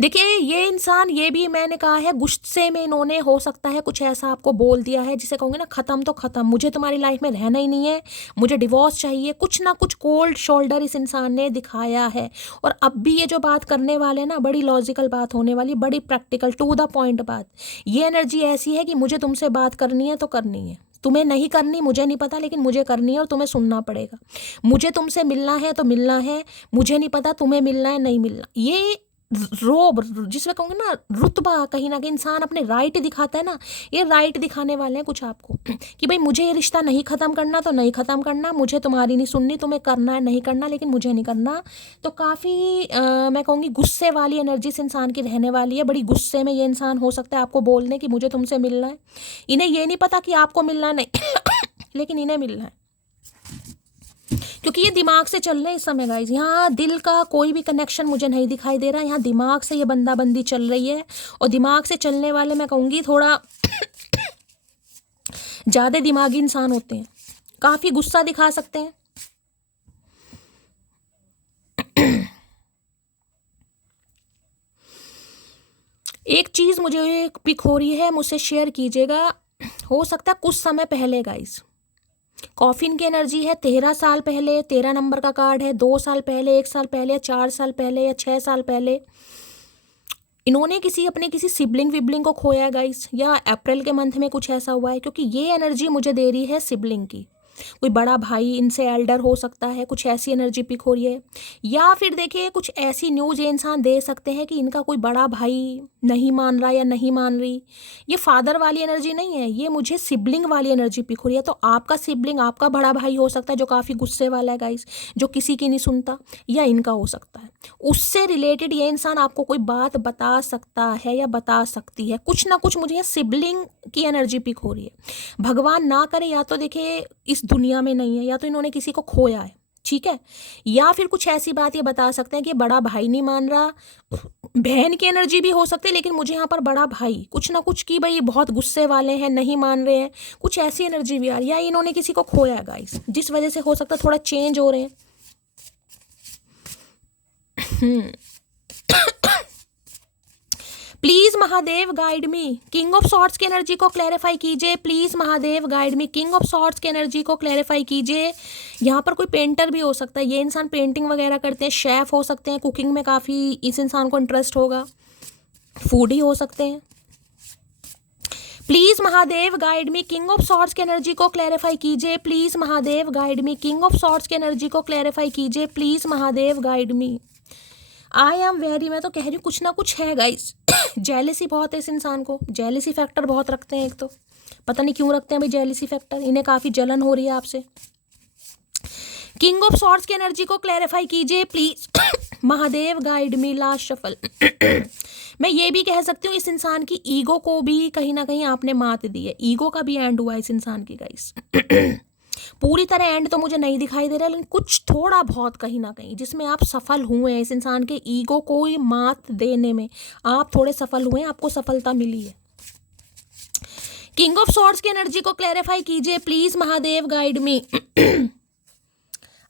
देखिए ये इंसान, ये भी मैंने कहा है गुस्से में इन्होंने हो सकता है कुछ ऐसा आपको बोल दिया है जिसे कहूँगे ना ख़त्म तो ख़त्म, मुझे तुम्हारी लाइफ में रहना ही नहीं है, मुझे डिवोर्स चाहिए, कुछ ना कुछ कोल्ड शोल्डर इस इंसान ने दिखाया है। और अब भी ये जो बात करने वाले हैं ना, बड़ी लॉजिकल बात होने वाली, बड़ी प्रैक्टिकल टू द पॉइंट बात। ये एनर्जी ऐसी है कि मुझे तुमसे बात करनी है तो करनी है, तुम्हें नहीं करनी मुझे नहीं पता, लेकिन मुझे करनी है और तुम्हें सुनना पड़ेगा। मुझे तुमसे मिलना है तो मिलना है, मुझे नहीं पता तुम्हें मिलना है नहीं मिलना। ये रोब जिसमें कहूँगे ना रुतबा, कहीं ना कहीं इंसान अपने राइट दिखाता है ना, ये राइट दिखाने वाले हैं कुछ आपको कि भाई मुझे ये रिश्ता नहीं ख़त्म करना तो नहीं ख़त्म करना, मुझे तुम्हारी नहीं सुननी, तुम्हें करना है नहीं करना, लेकिन मुझे नहीं करना। तो काफ़ी मैं कहूँगी गुस्से वाली एनर्जी इस इंसान की रहने वाली है, बड़ी गुस्से में ये इंसान हो सकता है आपको बोल दें कि मुझे तुमसे मिलना है। इन्हें ये नहीं पता कि आपको मिलना नहीं लेकिन इन्हें मिलना है, क्योंकि ये दिमाग से चल रहे हैं इस समय गाइज। यहाँ दिल का कोई भी कनेक्शन मुझे नहीं दिखाई दे रहा है, यहाँ दिमाग से ये बंदाबंदी चल रही है। और दिमाग से चलने वाले मैं कहूँगी थोड़ा ज़्यादा दिमागी इंसान होते हैं, काफ़ी गुस्सा दिखा सकते हैं। एक चीज़ मुझे पिक हो रही है, मुझसे शेयर कीजिएगा। हो सकता है कुछ समय पहले गाइज, कॉफिन की एनर्जी है 13 साल पहले, 13 नंबर का कार्ड है, 2 साल पहले, 1 साल पहले, 4 साल पहले या 6 साल पहले इन्होंने अपने किसी सिबलिंग विबलिंग को खोया है गाइस, या अप्रैल के मंथ में कुछ ऐसा हुआ है, क्योंकि ये एनर्जी मुझे दे रही है सिबलिंग की। कोई बड़ा भाई इनसे एल्डर हो सकता है, कुछ ऐसी एनर्जी पिक हो रही है। या फिर देखिए कुछ ऐसी न्यूज़ ये इंसान दे सकते हैं कि इनका कोई बड़ा भाई नहीं मान रहा या नहीं मान रही। ये फादर वाली एनर्जी नहीं है, ये मुझे सिबलिंग वाली एनर्जी पिक हो रही है। तो आपका सिबलिंग, आपका बड़ा भाई हो सकता है जो काफ़ी गुस्से वाला है गाइस, जो किसी की नहीं सुनता, या इनका हो सकता है। उससे रिलेटेड ये इंसान आपको कोई बात बता सकता है या बता सकती है, कुछ ना कुछ मुझे सिबलिंग की एनर्जी पिक हो रही है। भगवान ना करे या तो देखिए इस दुनिया में नहीं है, या तो इन्होंने किसी को खोया है, ठीक है, या फिर कुछ ऐसी बात ये बता सकते हैं कि बड़ा भाई नहीं मान रहा, बहन की एनर्जी भी हो सकती है, लेकिन मुझे यहाँ पर बड़ा भाई कुछ ना कुछ की भाई बहुत गुस्से वाले हैं, नहीं मान रहे हैं, कुछ ऐसी एनर्जी भी आ रही है। या इन्होंने किसी को खोया है गाइस, जिस वजह से हो सकता है थोड़ा चेंज हो रहे हैं। Please Mahadev guide me, king of swords की एनर्जी को क्लैरिफाई कीजिए। Please Mahadev guide me, king of swords की एनर्जी को क्लैरिफाई कीजिए। यहाँ पर कोई पेंटर भी हो सकता है, ये इंसान पेंटिंग वगैरह करते हैं, शेफ हो सकते हैं, कुकिंग में काफ़ी इस इंसान को इंटरेस्ट होगा, फूडी हो सकते हैं। Please Mahadev guide me, king of swords की एनर्जी को क्लैरिफाई कीजिए। Please Mahadev guide me, king of swords की एनर्जी को क्लैरिफाई कीजिए। Please Mahadev guide me. I am very, मैं तो कह रही हूँ कुछ ना कुछ है गाइस। जेलसी बहुत है इस इंसान को, जेलसी फैक्टर बहुत रखते हैं। एक तो पता नहीं क्यों रखते हैं भाई जेलसी फैक्टर, इन्हें काफ़ी जलन हो रही है आपसे। किंग ऑफ सॉर्ड्स की एनर्जी को क्लैरिफाई कीजिए please. Mahadev guide me, last shuffle. मैं ये भी कह सकती हूँ इस इंसान की ईगो को भी कहीं ना कहीं आपने मात दी है, ईगो का भी एंड हुआ है इस इंसान की गाइस। पूरी तरह एंड तो मुझे नहीं दिखाई दे रहा, लेकिन कुछ थोड़ा बहुत कहीं ना कहीं जिसमें आप सफल हुए हैं, इस इंसान के ईगो को मात देने में आप थोड़े सफल हुए हैं, आपको सफलता मिली है। किंग ऑफ सॉर्ड्स की एनर्जी को क्लैरिफाई कीजिए please Mahadev guide me.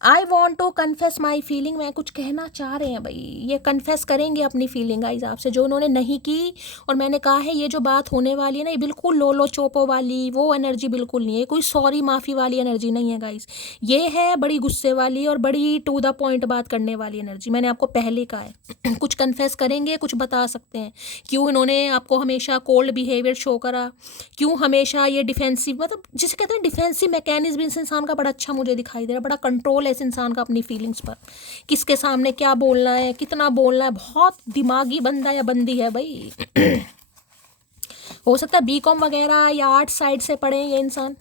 I want to confess my feeling, मैं कुछ कहना चाह रहे हैं भाई, ये कन्फेस करेंगे अपनी फीलिंग गाइज आपसे जो उन्होंने नहीं की। और मैंने कहा है ये जो बात होने वाली है ना, ये बिल्कुल लोलो चोपो वाली वो एनर्जी बिल्कुल नहीं है, कोई सॉरी माफ़ी वाली एनर्जी नहीं है गाइज। ये है बड़ी गुस्से वाली और बड़ी टू द पॉइंट बात करने वाली एनर्जी। मैंने आपको पहले कहा है कुछ कन्फेस करेंगे, कुछ बता सकते हैं क्यों इन्होंने आपको हमेशा कोल्ड बिहेवियर शो करा, क्यों हमेशा ये डिफेंसिव, मतलब जिसे कहते हैं डिफेंसिव मैकेनिज्म इस इंसान का बड़ा अच्छा मुझे दिखाई दे रहा है। बड़ा कंट्रोल है इस इंसान का अपनी फीलिंग्स पर, किसके सामने क्या बोलना है, कितना बोलना है। बहुत दिमागी बंदा या बंदी है भाई। हो सकता है बीकॉम वगैरह या आर्ट साइड से पढ़े ये इंसान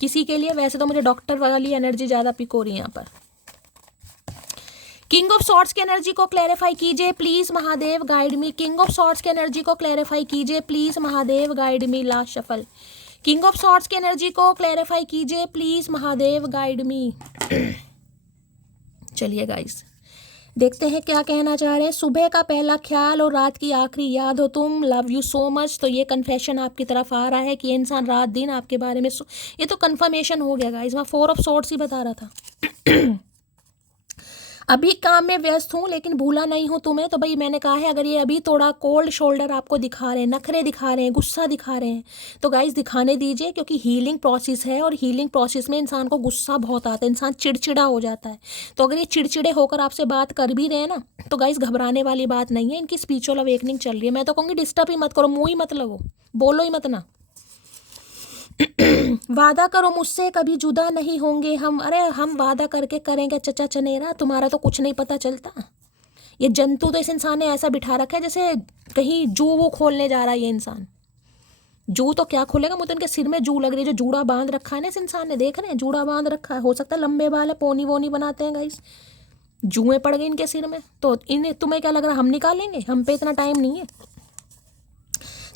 किसी के लिए। वैसे तो मुझे डॉक्टर वाली एनर्जी ज़्यादा पिक हो रही है यहाँ पर। किंग ऑफ सॉर्ड्स की एनर्जी को क्लैरिफाई कीजिए please Mahadev, guide me. King of swords की एनर्जी को क्लैरिफाई कीजिए please Mahadev, guide me. Last shuffle. King of swords की एनर्जी को क्लैरिफाई कीजिए प्लीज महादेव, गाइड मी। चलिए गाइस देखते हैं क्या कहना चाह रहे हैं। सुबह का पहला ख्याल और रात की आखिरी याद हो तुम, लव यू सो मच। तो ये कन्फेशन आपकी तरफ आ रहा है कि ये इंसान रात दिन आपके बारे में ये तो कन्फर्मेशन हो गया गाइस। वहाँ 4 ऑफ सॉर्ड्स ही बता रहा था। अभी काम में व्यस्त हूँ लेकिन भूला नहीं हूँ तुम्हें। तो भाई मैंने कहा है अगर ये अभी थोड़ा कोल्ड शोल्डर आपको दिखा रहे हैं, नखरे दिखा रहे हैं, गुस्सा दिखा रहे हैं, तो गाइस दिखाने दीजिए, क्योंकि हीलिंग प्रोसेस है और हीलिंग प्रोसेस में इंसान को गुस्सा बहुत आता है, इंसान चिड़चिड़ा हो जाता है। तो अगर ये चिड़चिड़े होकर आपसे बात कर भी रहे हैं ना, तो गाइस घबराने वाली बात नहीं है, इनकी स्पिरिचुअल अवेकनिंग चल रही है। मैं तो कहूँगी डिस्टर्ब ही मत करो, मुँह ही मत लगो, बोलो ही मत ना। वादा करो मुझसे कभी जुदा नहीं होंगे हम। अरे हम वादा करके करेंगे चचा चनेरा, तुम्हारा तो कुछ नहीं पता चलता। ये जंतु तो इस इंसान ने ऐसा बिठा रखा है जैसे कहीं जू वो खोलने जा रहा है ये इंसान। जू तो क्या खोलेगा, मुझे इनके सिर में जू लग रही है, जो जूड़ा बांध रखा है ना इस इंसान ने, देख रहे हैं जूड़ा बांध रखा है। हो सकता है लंबे बाल है, पोनी वोनी बनाते हैं गाइस, जुएं पड़ गई इनके सिर में। तो इन्हें तुम्हें क्या लग रहा है हम निकालेंगे? हम पे इतना टाइम नहीं है,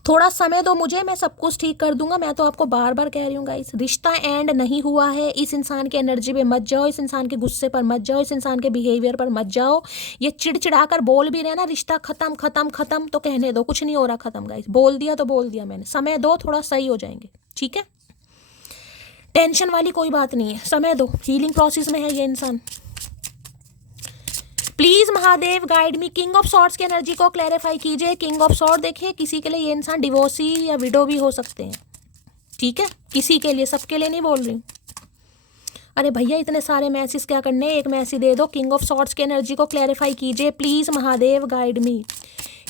थोड़ा समय दो मुझे, मैं सब कुछ ठीक कर दूंगा। मैं तो आपको बार बार कह रही हूँ गाइस, रिश्ता एंड नहीं हुआ है। इस इंसान की एनर्जी पे मत जाओ, इस इंसान के गुस्से पर मत जाओ, इस इंसान के बिहेवियर पर मत जाओ। ये चिड़चिड़ा कर बोल भी रहे ना रिश्ता खत्म खत्म खत्म, तो कहने दो, कुछ नहीं हो रहा खत्म गाइस। बोल दिया तो बोल दिया मैंने, समय दो, थोड़ा सही हो जाएंगे, ठीक है। टेंशन वाली कोई बात नहीं है, समय दो, हीलिंग प्रोसेस में है ये इंसान। Please Mahadev guide me. King of swords की एनर्जी को क्लैरिफाई कीजिए। किंग ऑफ सॉर्ड देखिए किसी के लिए ये इंसान डिवोर्सी या विडो भी हो सकते हैं, ठीक है, किसी के लिए, सबके लिए नहीं बोल रही हूँ। अरे भैया इतने सारे मैसेज क्या करने, एक मैसेज दे दो। किंग ऑफ सॉर्ड्स की एनर्जी को क्लैरिफाई कीजिए please Mahadev, guide me.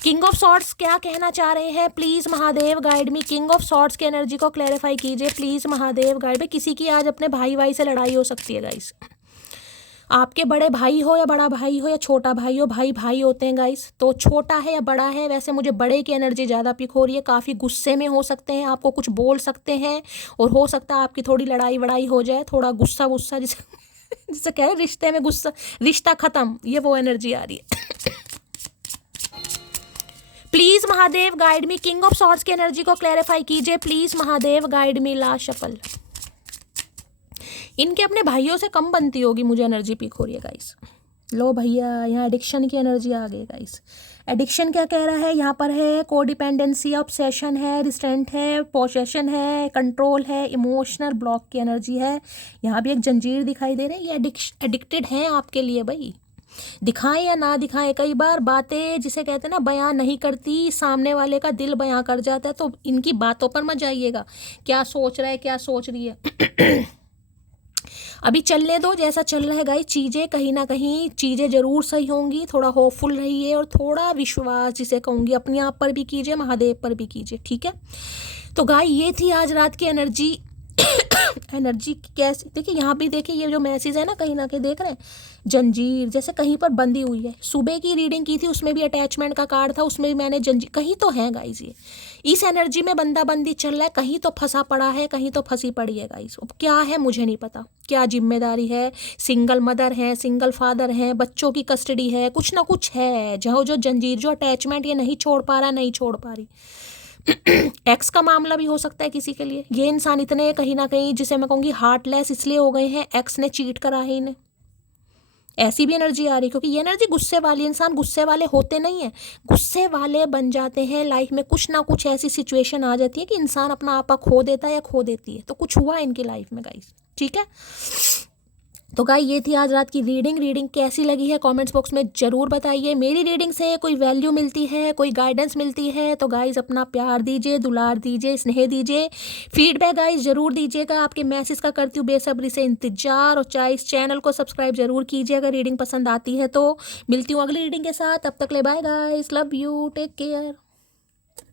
King of swords क्या कहना चाह रहे हैं, please Mahadev guide me. King of swords की एनर्जी को क्लैरिफाई कीजिए प्लीज महादेव, गाइड मी। किसी की आज अपने भाई से लड़ाई हो सकती है गाइस, आपके बड़े भाई हो या बड़ा भाई हो या छोटा भाई हो, भाई भाई होते हैं गाइस। तो छोटा है या बड़ा है, वैसे मुझे बड़े की एनर्जी ज़्यादा पिक हो रही है। काफ़ी गुस्से में हो सकते हैं, आपको कुछ बोल सकते हैं, और हो सकता है आपकी थोड़ी लड़ाई वड़ाई हो जाए, थोड़ा गुस्सा वुस्सा जिसे जिसे कह रहे रिश्ते में गुस्सा, रिश्ता खत्म, ये वो एनर्जी आ रही है। Please Mahadev guide me. King of swords की एनर्जी को क्लैरिफाई कीजिए please Mahadev, guide me. Last shuffle. इनके अपने भाइयों से कम बनती होगी, मुझे एनर्जी पिक हो रही है गाइस। लो भैया यहाँ एडिक्शन की एनर्जी आ गई गाइस। एडिक्शन क्या कह रहा है यहाँ पर है, कोडिपेंडेंसी, ऑब्सेशन है, रिस्ट्रेंट है, पोसेशन है, कंट्रोल है, इमोशनल ब्लॉक की एनर्जी है। यहाँ भी एक जंजीर दिखाई दे रही है, ये एडिक्टेड हैं आपके लिए भाई। दिखाएं या ना दिखाएं, कई बार बातें जिसे कहते हैं ना बयां नहीं करती, सामने वाले का दिल बयां कर जाता है। तो इनकी बातों पर मत जाइएगा, क्या सोच रहा है क्या सोच रही है। अभी चलने दो जैसा चल रहा है गाइस, चीज़ें कहीं ना कहीं चीज़ें ज़रूर सही होंगी। थोड़ा होपफुल रहिए और थोड़ा विश्वास जिसे कहूँगी अपने आप पर भी कीजिए, महादेव पर भी कीजिए, ठीक है। तो गाइस ये थी आज रात की एनर्जी। एनर्जी कैसे देखिए, यहाँ भी देखिए ये जो मैसेज है ना कहीं ना कहीं देख रहे हैं, जंजीर जैसे कहीं पर बंधी हुई है। सुबह की रीडिंग की थी उसमें भी अटैचमेंट का कार्ड था, उसमें भी मैंने जंजीर, कहीं तो है गाइस ये इस एनर्जी में बंदा बंदी चल रहा है, कहीं तो फंसा पड़ा है, कहीं तो फंसी पड़ी है गाइस। अब क्या है मुझे नहीं पता, क्या जिम्मेदारी है, सिंगल मदर है, सिंगल फादर है, बच्चों की कस्टडी है, कुछ ना कुछ है। जो जंजीर जो अटैचमेंट ये नहीं छोड़ पा रहा, नहीं छोड़ पा रही। एक्स का मामला भी हो सकता है किसी के लिए। ये इंसान इतने कहीं ना कहीं जिसे मैं कहूँगी हार्टलेस इसलिए हो गए हैं, एक्स ने चीट करा है इन्हें, ऐसी भी एनर्जी आ रही है, क्योंकि ये एनर्जी गुस्से वाली, इंसान गुस्से वाले होते नहीं है, गुस्से वाले बन जाते हैं लाइफ में। कुछ ना कुछ ऐसी सिचुएशन आ जाती है कि इंसान अपना आपा खो देता है या खो देती है। तो कुछ हुआ इनकी लाइफ में गाइस, ठीक है। तो गाइस ये थी आज रात की रीडिंग कैसी लगी है कमेंट्स बॉक्स में ज़रूर बताइए। मेरी रीडिंग से कोई वैल्यू मिलती है, कोई गाइडेंस मिलती है तो गाइस अपना प्यार दीजिए, दुलार दीजिए, स्नेह दीजिए, फीडबैक गाइस ज़रूर दीजिएगा। आपके मैसेज का करती हूँ बेसब्री से इंतजार। और चाहे इस चैनल को सब्सक्राइब ज़रूर कीजिए अगर रीडिंग पसंद आती है तो। मिलती हूँ अगली रीडिंग के साथ, तब तक ले bye guys, love you, take care.